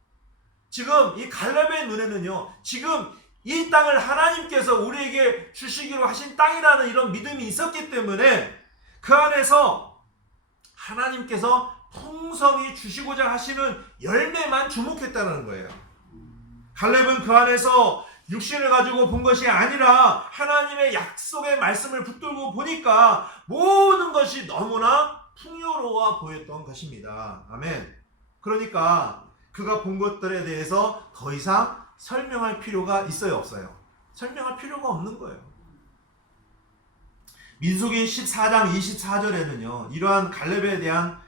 지금 이 갈렙의 눈에는요, 지금 이 땅을 하나님께서 우리에게 주시기로 하신 땅이라는 이런 믿음이 있었기 때문에 그 안에서 하나님께서 풍성히 주시고자 하시는 열매만 주목했다는 거예요. 갈렙은 그 안에서 육신을 가지고 본 것이 아니라 하나님의 약속의 말씀을 붙들고 보니까 모든 것이 너무나 풍요로워 보였던 것입니다. 아멘. 그러니까 그가 본 것들에 대해서 더 이상 설명할 필요가 있어요, 없어요? 설명할 필요가 없는 거예요. 민수기 14장 24절에는요, 이러한 갈렙에 대한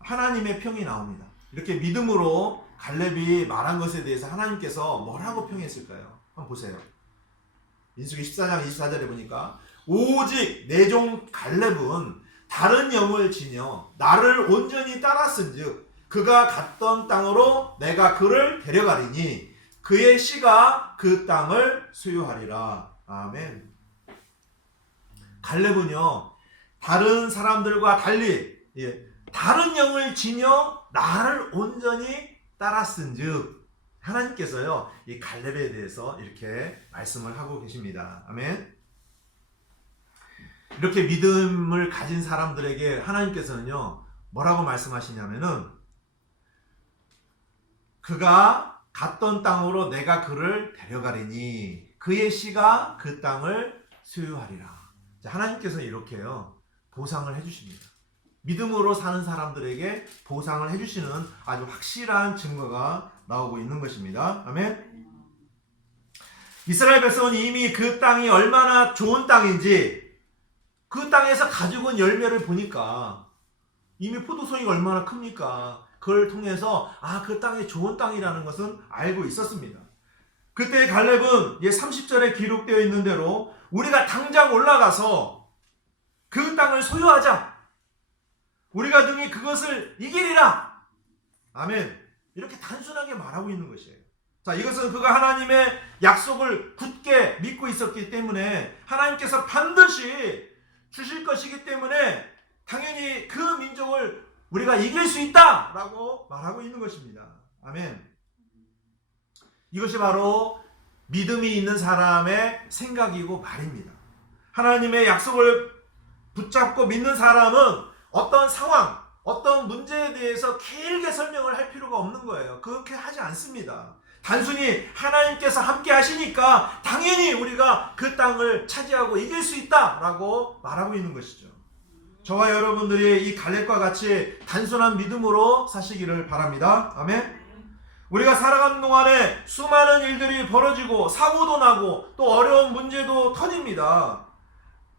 하나님의 평이 나옵니다. 이렇게 믿음으로 갈렙이 말한 것에 대해서 하나님께서 뭐라고 평했을까요? 한번 보세요. 민수기 14장 24절에 보니까 오직 내 종 갈렙은 다른 영을 지녀 나를 온전히 따랐은즉 그가 갔던 땅으로 내가 그를 데려가리니 그의 씨가 그 땅을 소유하리라. 아멘. 갈렙은요, 다른 사람들과 달리 다른 영을 지녀 나를 온전히 따랐은즉 하나님께서요, 이 갈렙에 대해서 이렇게 말씀을 하고 계십니다. 아멘. 이렇게 믿음을 가진 사람들에게 하나님께서는요, 뭐라고 말씀하시냐면은 그가 갔던 땅으로 내가 그를 데려가리니 그의 씨가 그 땅을 소유하리라. 하나님께서 이렇게요, 보상을 해주십니다. 믿음으로 사는 사람들에게 보상을 해주시는 아주 확실한 증거가 나오고 있는 것입니다. 아멘. 이스라엘 백성은 이미 그 땅이 얼마나 좋은 땅인지 그 땅에서 가지고 온 열매를 보니까 이미 포도송이가 얼마나 큽니까? 그걸 통해서 그 땅이 좋은 땅이라는 것은 알고 있었습니다. 그때 갈렙은 30절에 기록되어 있는 대로 우리가 당장 올라가서 그 땅을 소유하자. 우리가 능히 그것을 이기리라. 아멘. 이렇게 단순하게 말하고 있는 것이에요. 자, 이것은 그가 하나님의 약속을 굳게 믿고 있었기 때문에 하나님께서 반드시 주실 것이기 때문에 당연히 그 민족을 우리가 이길 수 있다라고 말하고 있는 것입니다. 아멘. 이것이 바로 믿음이 있는 사람의 생각이고 말입니다. 하나님의 약속을 붙잡고 믿는 사람은 어떤 상황, 어떤 문제에 대해서 길게 설명을 할 필요가 없는 거예요. 그렇게 하지 않습니다. 단순히 하나님께서 함께 하시니까 당연히 우리가 그 땅을 차지하고 이길 수 있다라고 말하고 있는 것이죠. 저와 여러분들이 이 갈렙과 같이 단순한 믿음으로 사시기를 바랍니다. 아멘. 우리가 살아가는 동안에 수많은 일들이 벌어지고 사고도 나고 또 어려운 문제도 터집니다.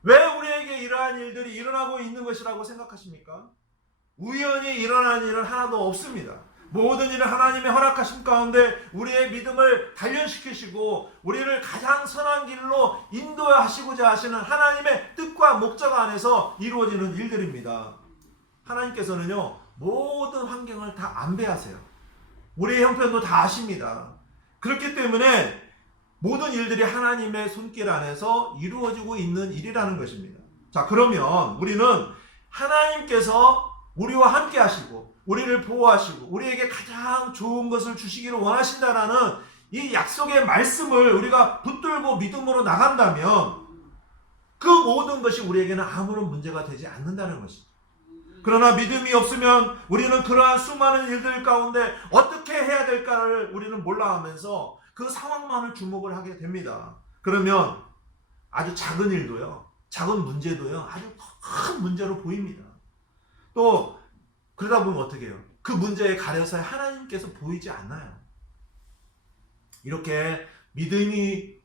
왜 우리에게 이러한 일들이 일어나고 있는 것이라고 생각하십니까? 우연히 일어난 일은 하나도 없습니다. 모든 일을 하나님의 허락하심 가운데 우리의 믿음을 단련시키시고 우리를 가장 선한 길로 인도하시고자 하시는 하나님의 뜻과 목적 안에서 이루어지는 일들입니다. 하나님께서는요, 모든 환경을 다 안배하세요. 우리의 형편도 다 아십니다. 그렇기 때문에 모든 일들이 하나님의 손길 안에서 이루어지고 있는 일이라는 것입니다. 자, 그러면 우리는 하나님께서 우리와 함께 하시고 우리를 보호하시고 우리에게 가장 좋은 것을 주시기를 원하신다라는 이 약속의 말씀을 우리가 붙들고 믿음으로 나간다면 그 모든 것이 우리에게는 아무런 문제가 되지 않는다는 것이죠. 그러나 믿음이 없으면 우리는 그러한 수많은 일들 가운데 어떻게 해야 될까를 우리는 몰라하면서 그 상황만을 주목을 하게 됩니다. 그러면 아주 작은 일도요, 작은 문제도요 아주 큰 문제로 보입니다. 또 그러다 보면 어떻게 해요? 그 문제에 가려서 하나님께서 보이지 않아요. 이렇게 믿음이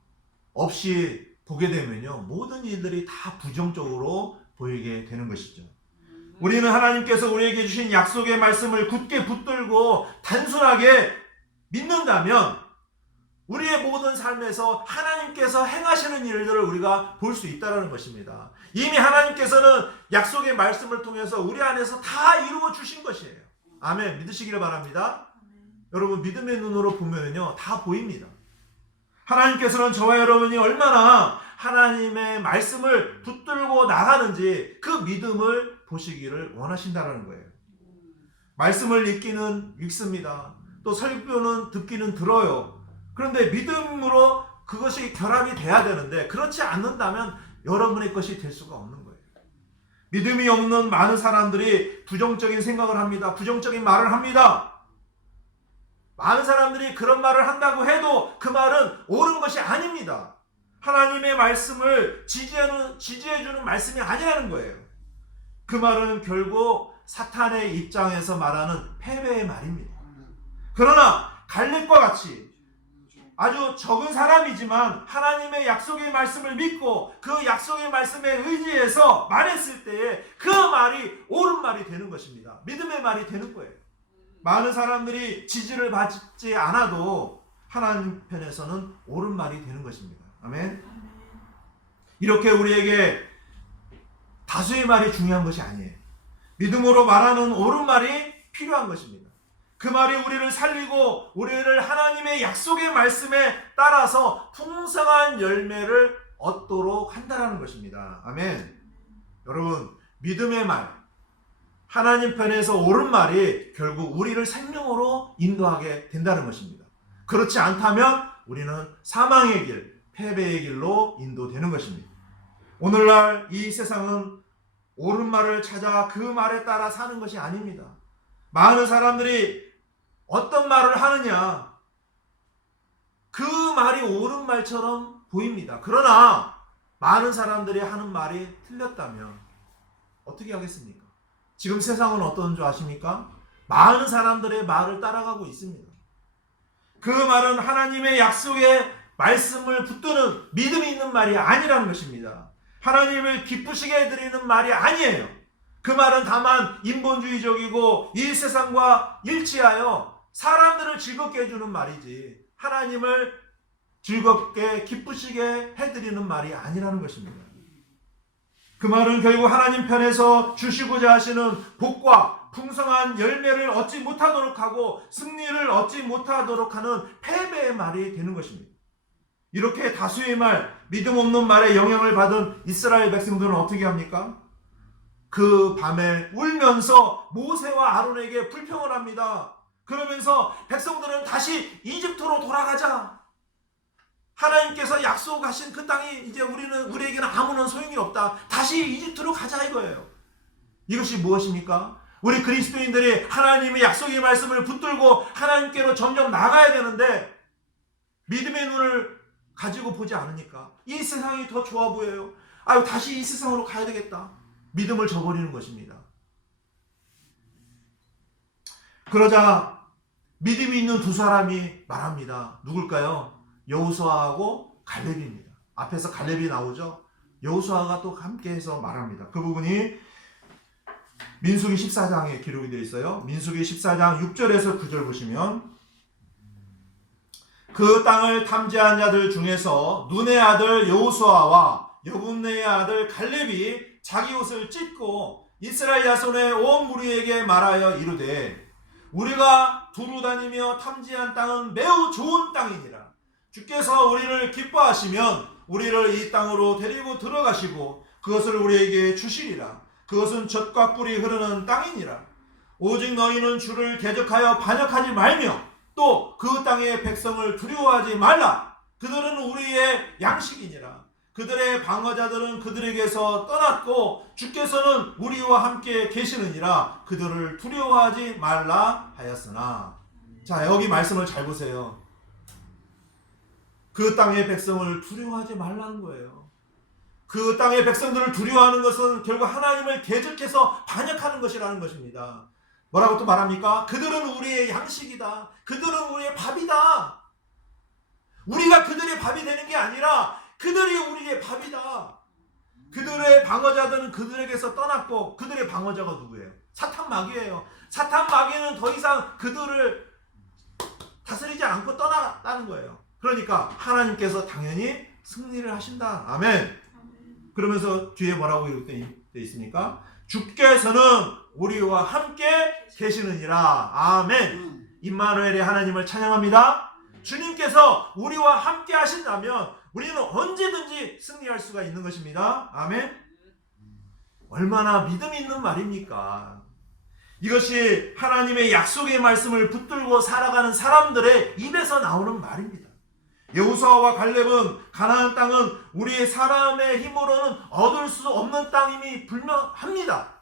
없이 보게 되면요 모든 일들이 다 부정적으로 보이게 되는 것이죠. 우리는 하나님께서 우리에게 주신 약속의 말씀을 굳게 붙들고 단순하게 믿는다면 우리의 모든 삶에서 하나님께서 행하시는 일들을 우리가 볼 수 있다는 것입니다. 이미 하나님께서는 약속의 말씀을 통해서 우리 안에서 다 이루어 주신 것이에요. 아멘. 믿으시기를 바랍니다. 여러분 믿음의 눈으로 보면요 다 보입니다. 하나님께서는 저와 여러분이 얼마나 하나님의 말씀을 붙들고 나가는지 그 믿음을 보시기를 원하신다는 거예요. 말씀을 읽기는 읽습니다. 또 설교는 듣기는 들어요. 그런데 믿음으로 그것이 결합이 돼야 되는데 그렇지 않는다면 여러분의 것이 될 수가 없는 거예요. 믿음이 없는 많은 사람들이 부정적인 생각을 합니다. 부정적인 말을 합니다. 많은 사람들이 그런 말을 한다고 해도 그 말은 옳은 것이 아닙니다. 하나님의 말씀을 지지해주는 말씀이 아니라는 거예요. 그 말은 결국 사탄의 입장에서 말하는 패배의 말입니다. 그러나 갈렙과 같이 아주 적은 사람이지만 하나님의 약속의 말씀을 믿고 그 약속의 말씀에 의지해서 말했을 때에 그 말이 옳은 말이 되는 것입니다. 믿음의 말이 되는 거예요. 많은 사람들이 지지를 받지 않아도 하나님 편에서는 옳은 말이 되는 것입니다. 아멘. 이렇게 우리에게 다수의 말이 중요한 것이 아니에요. 믿음으로 말하는 옳은 말이 필요한 것입니다. 그 말이 우리를 살리고 우리를 하나님의 약속의 말씀에 따라서 풍성한 열매를 얻도록 한다는 것입니다. 아멘. 여러분 믿음의 말, 하나님 편에서 옳은 말이 결국 우리를 생명으로 인도하게 된다는 것입니다. 그렇지 않다면 우리는 사망의 길, 패배의 길로 인도되는 것입니다. 오늘날 이 세상은 옳은 말을 찾아 그 말에 따라 사는 것이 아닙니다. 많은 사람들이 어떤 말을 하느냐, 그 말이 옳은 말처럼 보입니다. 그러나 많은 사람들이 하는 말이 틀렸다면 어떻게 하겠습니까? 지금 세상은 어떤 줄 아십니까? 많은 사람들의 말을 따라가고 있습니다. 그 말은 하나님의 약속의 말씀을 붙드는 믿음이 있는 말이 아니라는 것입니다. 하나님을 기쁘시게 해드리는 말이 아니에요. 그 말은 다만 인본주의적이고 이 세상과 일치하여 사람들을 즐겁게 해주는 말이지 하나님을 즐겁게 기쁘시게 해드리는 말이 아니라는 것입니다. 그 말은 결국 하나님 편에서 주시고자 하시는 복과 풍성한 열매를 얻지 못하도록 하고 승리를 얻지 못하도록 하는 패배의 말이 되는 것입니다. 이렇게 다수의 말, 믿음 없는 말에 영향을 받은 이스라엘 백성들은 어떻게 합니까? 그 밤에 울면서 모세와 아론에게 불평을 합니다. 그러면서 백성들은 다시 이집트로 돌아가자. 하나님께서 약속하신 그 땅이 이제 우리에게는 아무런 소용이 없다. 다시 이집트로 가자 이거예요. 이것이 무엇입니까? 우리 그리스도인들이 하나님의 약속의 말씀을 붙들고 하나님께로 점점 나가야 되는데 믿음의 눈을 가지고 보지 않으니까 이 세상이 더 좋아 보여요. 아유 다시 이 세상으로 가야 되겠다. 믿음을 저버리는 것입니다. 그러자 믿음이 있는 두 사람이 말합니다. 누굴까요? 여호수아하고 갈렙입니다. 앞에서 갈렙이 나오죠. 여호수아가 또 함께해서 말합니다. 그 부분이 민수기 14장에 기록이 되어 있어요. 민수기 14장 6절에서 9절 보시면 그 땅을 탐지한 자들 중에서 눈의 아들 여호수아와 여분네의 아들 갈렙이 자기 옷을 찢고 이스라엘 자손의 온 무리에게 말하여 이르되 우리가 두루 다니며 탐지한 땅은 매우 좋은 땅이니라. 주께서 우리를 기뻐하시면 우리를 이 땅으로 데리고 들어가시고 그것을 우리에게 주시리라. 그것은 젖과 꿀이 흐르는 땅이니라. 오직 너희는 주를 대적하여 반역하지 말며 또 그 땅의 백성을 두려워하지 말라. 그들은 우리의 양식이니라. 그들의 방어자들은 그들에게서 떠났고 주께서는 우리와 함께 계시느니라. 그들을 두려워하지 말라 하였으나. 자, 여기 말씀을 잘 보세요. 그 땅의 백성을 두려워하지 말라는 거예요. 그 땅의 백성들을 두려워하는 것은 결국 하나님을 대적해서 반역하는 것이라는 것입니다. 뭐라고 또 말합니까? 그들은 우리의 양식이다. 그들은 우리의 밥이다. 우리가 그들의 밥이 되는 게 아니라 그들이 우리의 밥이다. 그들의 방어자들은 그들에게서 떠났고 그들의 방어자가 누구예요? 사탄 마귀예요. 사탄 마귀는 더 이상 그들을 다스리지 않고 떠났다는 거예요. 그러니까 하나님께서 당연히 승리를 하신다. 아멘. 그러면서 뒤에 뭐라고 이렇게 되어 있습니까? 주께서는 우리와 함께 계시느니라. 아멘. 임마누엘의 하나님을 찬양합니다. 주님께서 우리와 함께 하신다면 우리는 언제든지 승리할 수가 있는 것입니다. 아멘. 얼마나 믿음 있는 말입니까? 이것이 하나님의 약속의 말씀을 붙들고 살아가는 사람들의 입에서 나오는 말입니다. 여호수아와 갈렙은 가나안 땅은 우리의 사람의 힘으로는 얻을 수 없는 땅임이 분명합니다.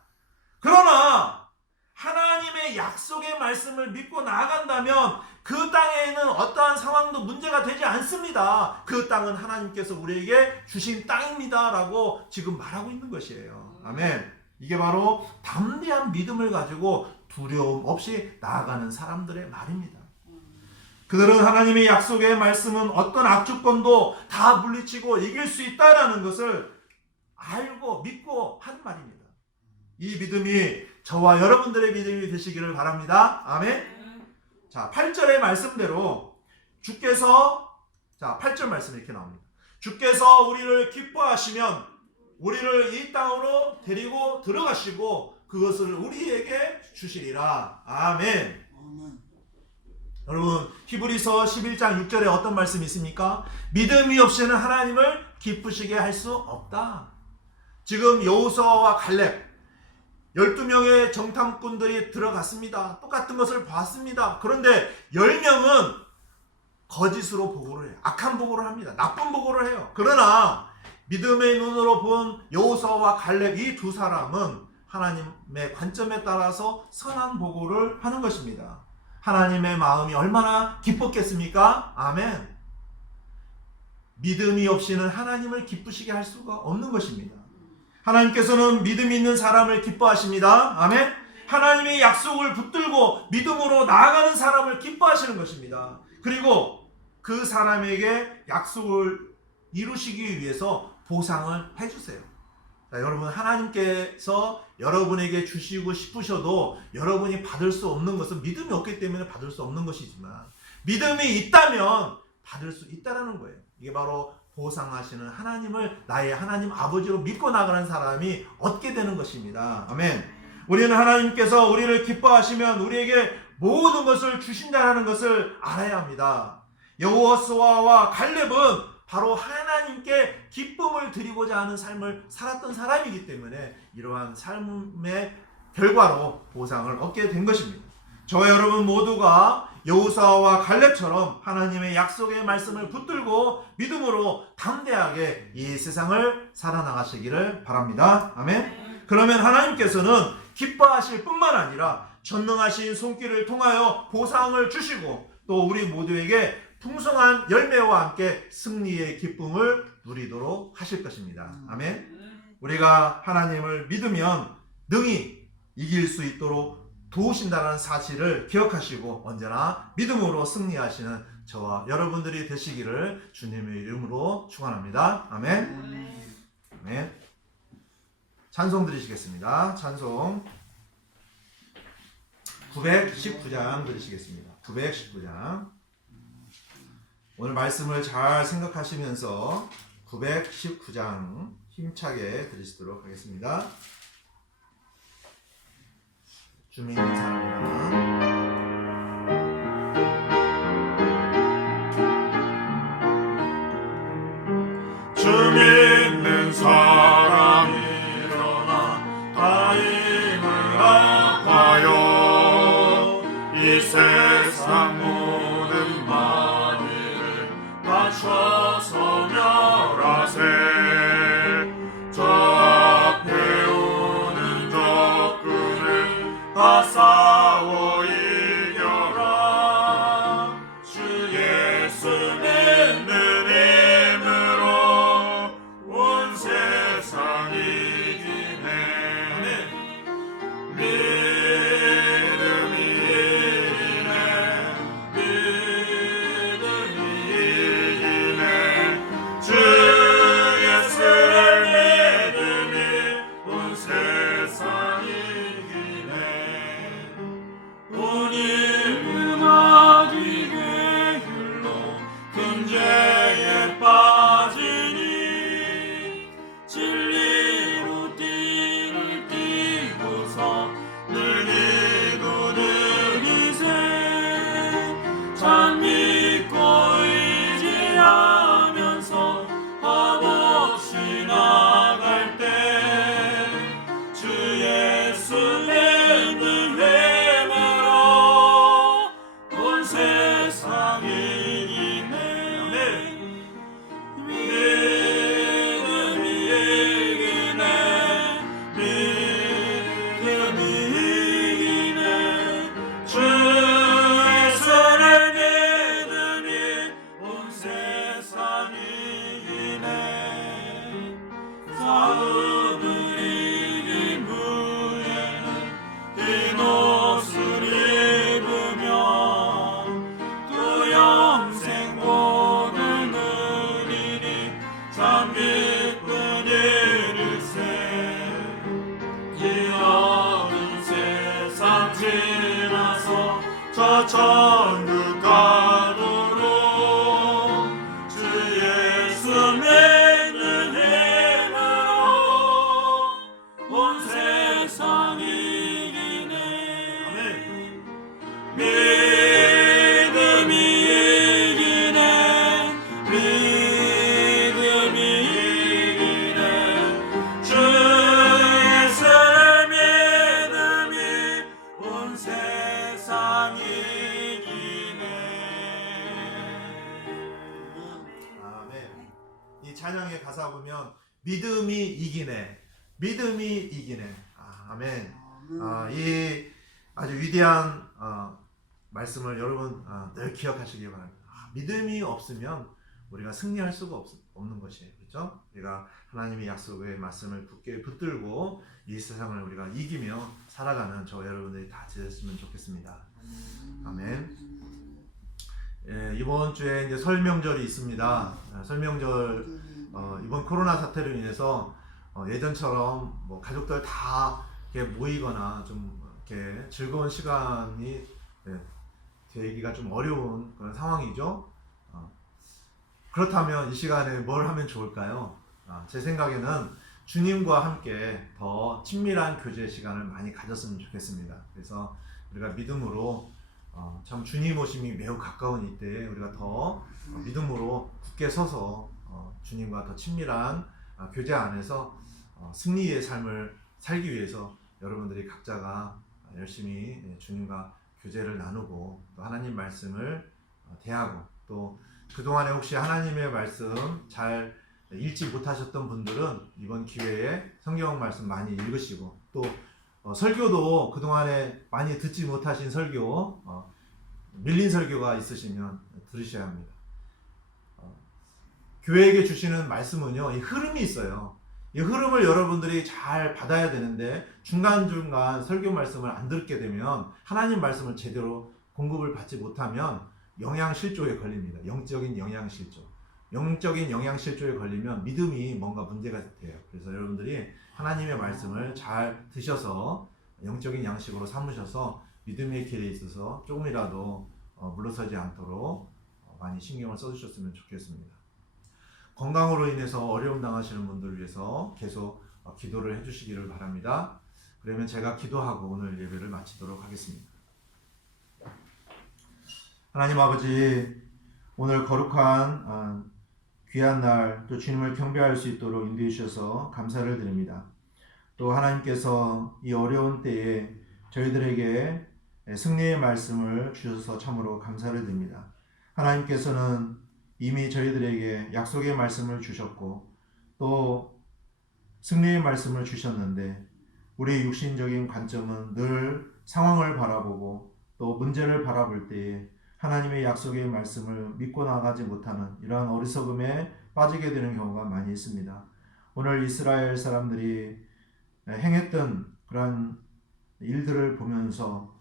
그러나 하나님의 약속의 말씀을 믿고 나아간다면 그 땅에는 어떠한 상황도 문제가 되지 않습니다. 그 땅은 하나님께서 우리에게 주신 땅입니다 라고 지금 말하고 있는 것이에요. 아멘. 이게 바로 담대한 믿음을 가지고 두려움 없이 나아가는 사람들의 말입니다. 그들은 하나님의 약속의 말씀은 어떤 악조건도 다 물리치고 이길 수 있다는 것을 알고 믿고 한 말입니다. 이 믿음이 저와 여러분들의 믿음이 되시기를 바랍니다. 아멘. 자, 8절의 말씀대로 주께서, 자, 8절 말씀 이렇게 나옵니다. 주께서 우리를 기뻐하시면 우리를 이 땅으로 데리고 들어가시고 그것을 우리에게 주시리라. 아멘. 여러분, 히브리서 11장 6절에 어떤 말씀이 있습니까? 믿음이 없이는 하나님을 기쁘시게 할 수 없다. 지금 여호수아와 갈렙 12명의 정탐꾼들이 들어갔습니다. 똑같은 것을 봤습니다. 그런데 10명은 거짓으로 보고를 해요. 악한 보고를 합니다. 나쁜 보고를 해요. 그러나 믿음의 눈으로 본 여호수아와 갈렙 이 두 사람은 하나님의 관점에 따라서 선한 보고를 하는 것입니다. 하나님의 마음이 얼마나 기뻤겠습니까? 아멘. 믿음이 없이는 하나님을 기쁘시게 할 수가 없는 것입니다. 하나님께서는 믿음 있는 사람을 기뻐하십니다. 아멘. 하나님의 약속을 붙들고 믿음으로 나아가는 사람을 기뻐하시는 것입니다. 그리고 그 사람에게 약속을 이루시기 위해서 보상을 해주세요. 자, 여러분, 하나님께서 여러분에게 주시고 싶으셔도 여러분이 받을 수 없는 것은 믿음이 없기 때문에 받을 수 없는 것이지만 믿음이 있다면 받을 수 있다는 거예요. 이게 바로 보상하시는 하나님을 나의 하나님 아버지로 믿고 나가는 사람이 얻게 되는 것입니다. 아멘. 우리는 하나님께서 우리를 기뻐하시면 우리에게 모든 것을 주신다는 것을 알아야 합니다. 여호수아와 갈렙은 바로 하나님께 기쁨을 드리고자 하는 삶을 살았던 사람이기 때문에 이러한 삶의 결과로 보상을 얻게 된 것입니다. 저와 여러분 모두가 여호수아와 갈렙처럼 하나님의 약속의 말씀을 붙들고 믿음으로 담대하게 이 세상을 살아나가시기를 바랍니다. 아멘. 그러면 하나님께서는 기뻐하실 뿐만 아니라 전능하신 손길을 통하여 보상을 주시고 또 우리 모두에게 풍성한 열매와 함께 승리의 기쁨을 누리도록 하실 것입니다. 아멘. 우리가 하나님을 믿으면 능히 이길 수 있도록 도우신다는 사실을 기억하시고 언제나 믿음으로 승리하시는 저와 여러분들이 되시기를 주님의 이름으로 축원합니다. 아멘. 아멘. 찬송 드리시겠습니다. 찬송 919장 드리시겠습니다. 919장. 오늘 말씀을 잘 생각하시면서 919장 힘차게 드리시도록 하겠습니다. 주님 있는 사람이랑 주 믿는 사람이 일어나 다 힘을 합하여 이 세상 모든 만일을 맞춰서 멸하세. 저 앞에 오는 적군을 다 싸워 이겨라. 주 예수 믿는 힘으로 온 세상 문제에 빠지니 진리로 띠를 띠고서 늘 이루는 이세 참 믿고 의지하면서 헛없이 나갈 때 주 예수 믿는 힘으로 온 세상 이기네 믿음이 이기네 믿음이 이기네 주 예수를 믿으니 온 세상 이기네 싸움을 이긴 후에는 흰 옷을 입으며 또 영생 복을 누리니 참 기쁜 일일세 이 어두운 세상 지나서 저 천국 가도록 주 예수 믿는 힘으로 온 세상 이기네 믿음이 이기네 믿음이 이기네 주 예수를 믿음이 온 세상 이기네. 아멘. 이 찬양의 가사 보면 믿음이 이기네, 믿음이 이기네. 아멘. 이 아주 위대한 말씀을 여러분 늘 기억하시기 바랍니다. 믿음이 없으면 우리가 승리할 수가 없는 것이에요. 그렇죠? 우리가 하나님의 약속의 말씀을 굳게 붙들고 이 세상을 우리가 이기며 살아가는 저 여러분들이 다 되셨으면 좋겠습니다. 아멘. 예, 이번 주에 이제 설 명절이 있습니다. 설 명절 이번 코로나 사태로 인해서 예전처럼 뭐 가족들 다 이렇게 모이거나 좀 이렇게 즐거운 시간이 되기가 좀 어려운 그런 상황이죠. 그렇다면 이 시간에 뭘 하면 좋을까요? 제 생각에는 주님과 함께 더 친밀한 교제 시간을 많이 가졌으면 좋겠습니다. 그래서 우리가 믿음으로 참 주님 오심이 매우 가까운 이때에 우리가 더 믿음으로 굳게 서서 주님과 더 친밀한 교제 안에서 승리의 삶을 살기 위해서 여러분들이 각자가 열심히 주님과 교제를 나누고 또 하나님 말씀을 대하고 또 그동안에 혹시 하나님의 말씀 잘 읽지 못하셨던 분들은 이번 기회에 성경 말씀 많이 읽으시고 또 설교도 그동안에 많이 듣지 못하신 설교 밀린 설교가 있으시면 들으셔야 합니다. 교회에게 주시는 말씀은요, 이 흐름이 있어요. 이 흐름을 여러분들이 잘 받아야 되는데 중간중간 설교 말씀을 안 듣게 되면 하나님 말씀을 제대로 공급을 받지 못하면 영양실조에 걸립니다. 영적인 영양실조. 영적인 영양실조에 걸리면 믿음이 뭔가 문제가 돼요. 그래서 여러분들이 하나님의 말씀을 잘 드셔서 영적인 양식으로 삼으셔서 믿음의 길에 있어서 조금이라도 물러서지 않도록 많이 신경을 써주셨으면 좋겠습니다. 건강으로 인해서 어려움 당하시는 분들을 위해서 계속 기도를 해주시기를 바랍니다. 그러면 제가 기도하고 오늘 예배를 마치도록 하겠습니다. 하나님 아버지, 오늘 거룩한 귀한 날 또 주님을 경배할 수 있도록 인도해 주셔서 감사를 드립니다. 또 하나님께서 이 어려운 때에 저희들에게 승리의 말씀을 주셔서 참으로 감사를 드립니다. 하나님께서는 이미 저희들에게 약속의 말씀을 주셨고 또 승리의 말씀을 주셨는데 우리의 육신적인 관점은 늘 상황을 바라보고 또 문제를 바라볼 때에 하나님의 약속의 말씀을 믿고 나가지 못하는 이러한 어리석음에 빠지게 되는 경우가 많이 있습니다. 오늘 이스라엘 사람들이 행했던 그러한 일들을 보면서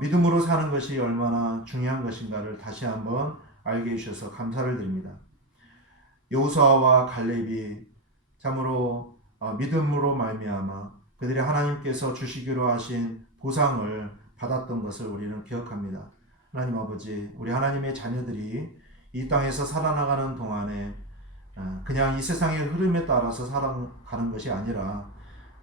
믿음으로 사는 것이 얼마나 중요한 것인가를 다시 한번 알게 해주셔서 감사를 드립니다. 여호수아와 갈렙이 참으로 믿음으로 말미암아 그들이 하나님께서 주시기로 하신 보상을 받았던 것을 우리는 기억합니다. 하나님 아버지, 우리 하나님의 자녀들이 이 땅에서 살아나가는 동안에 그냥 이 세상의 흐름에 따라서 살아가는 것이 아니라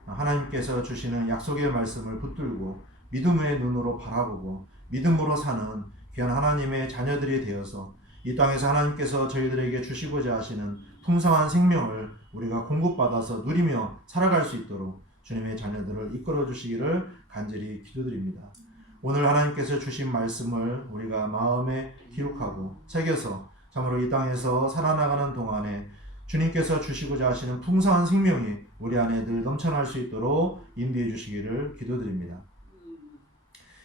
하나님께서 주시는 약속의 말씀을 붙들고 믿음의 눈으로 바라보고 믿음으로 사는 귀한 하나님의 자녀들이 되어서 이 땅에서 하나님께서 저희들에게 주시고자 하시는 풍성한 생명을 우리가 공급받아서 누리며 살아갈 수 있도록 주님의 자녀들을 이끌어 주시기를 간절히 기도드립니다. 오늘 하나님께서 주신 말씀을 우리가 마음에 기록하고 새겨서 참으로 이 땅에서 살아나가는 동안에 주님께서 주시고자 하시는 풍성한 생명이 우리 안에 늘 넘쳐날 수 있도록 인도해 주시기를 기도드립니다.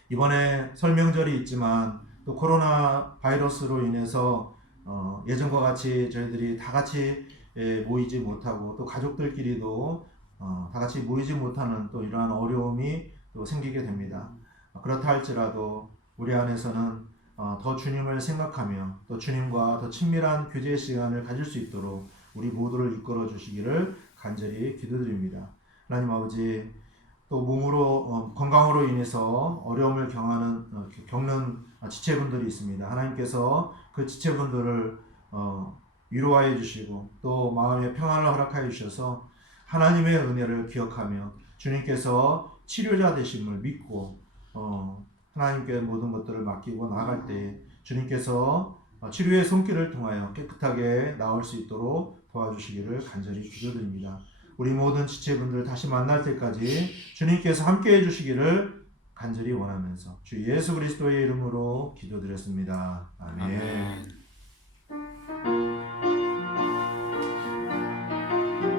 이번에 설 명절이 있지만 또 코로나 바이러스로 인해서 예전과 같이 저희들이 다 같이 모이지 못하고 또 가족들끼리도 다 같이 모이지 못하는 또 이러한 어려움이 또 생기게 됩니다. 그렇다 할지라도 우리 안에서는 더 주님을 생각하며 또 주님과 더 친밀한 교제의 시간을 가질 수 있도록 우리 모두를 이끌어 주시기를 간절히 기도드립니다. 하나님 아버지, 또 몸으로 건강으로 인해서 어려움을 겪는 지체분들이 있습니다. 하나님께서 그 지체분들을 위로하여 주시고 또 마음의 평안을 허락하여 주셔서 하나님의 은혜를 기억하며 주님께서 치료자 되심을 믿고 하나님께 모든 것들을 맡기고 나아갈 때 주님께서 치료의 손길을 통하여 깨끗하게 나올 수 있도록 도와주시기를 간절히 기도드립니다. 우리 모든 지체분들 다시 만날 때까지 주님께서 함께해 주시기를 간절히 원하면서 주 예수 그리스도의 이름으로 기도드렸습니다. 아멘.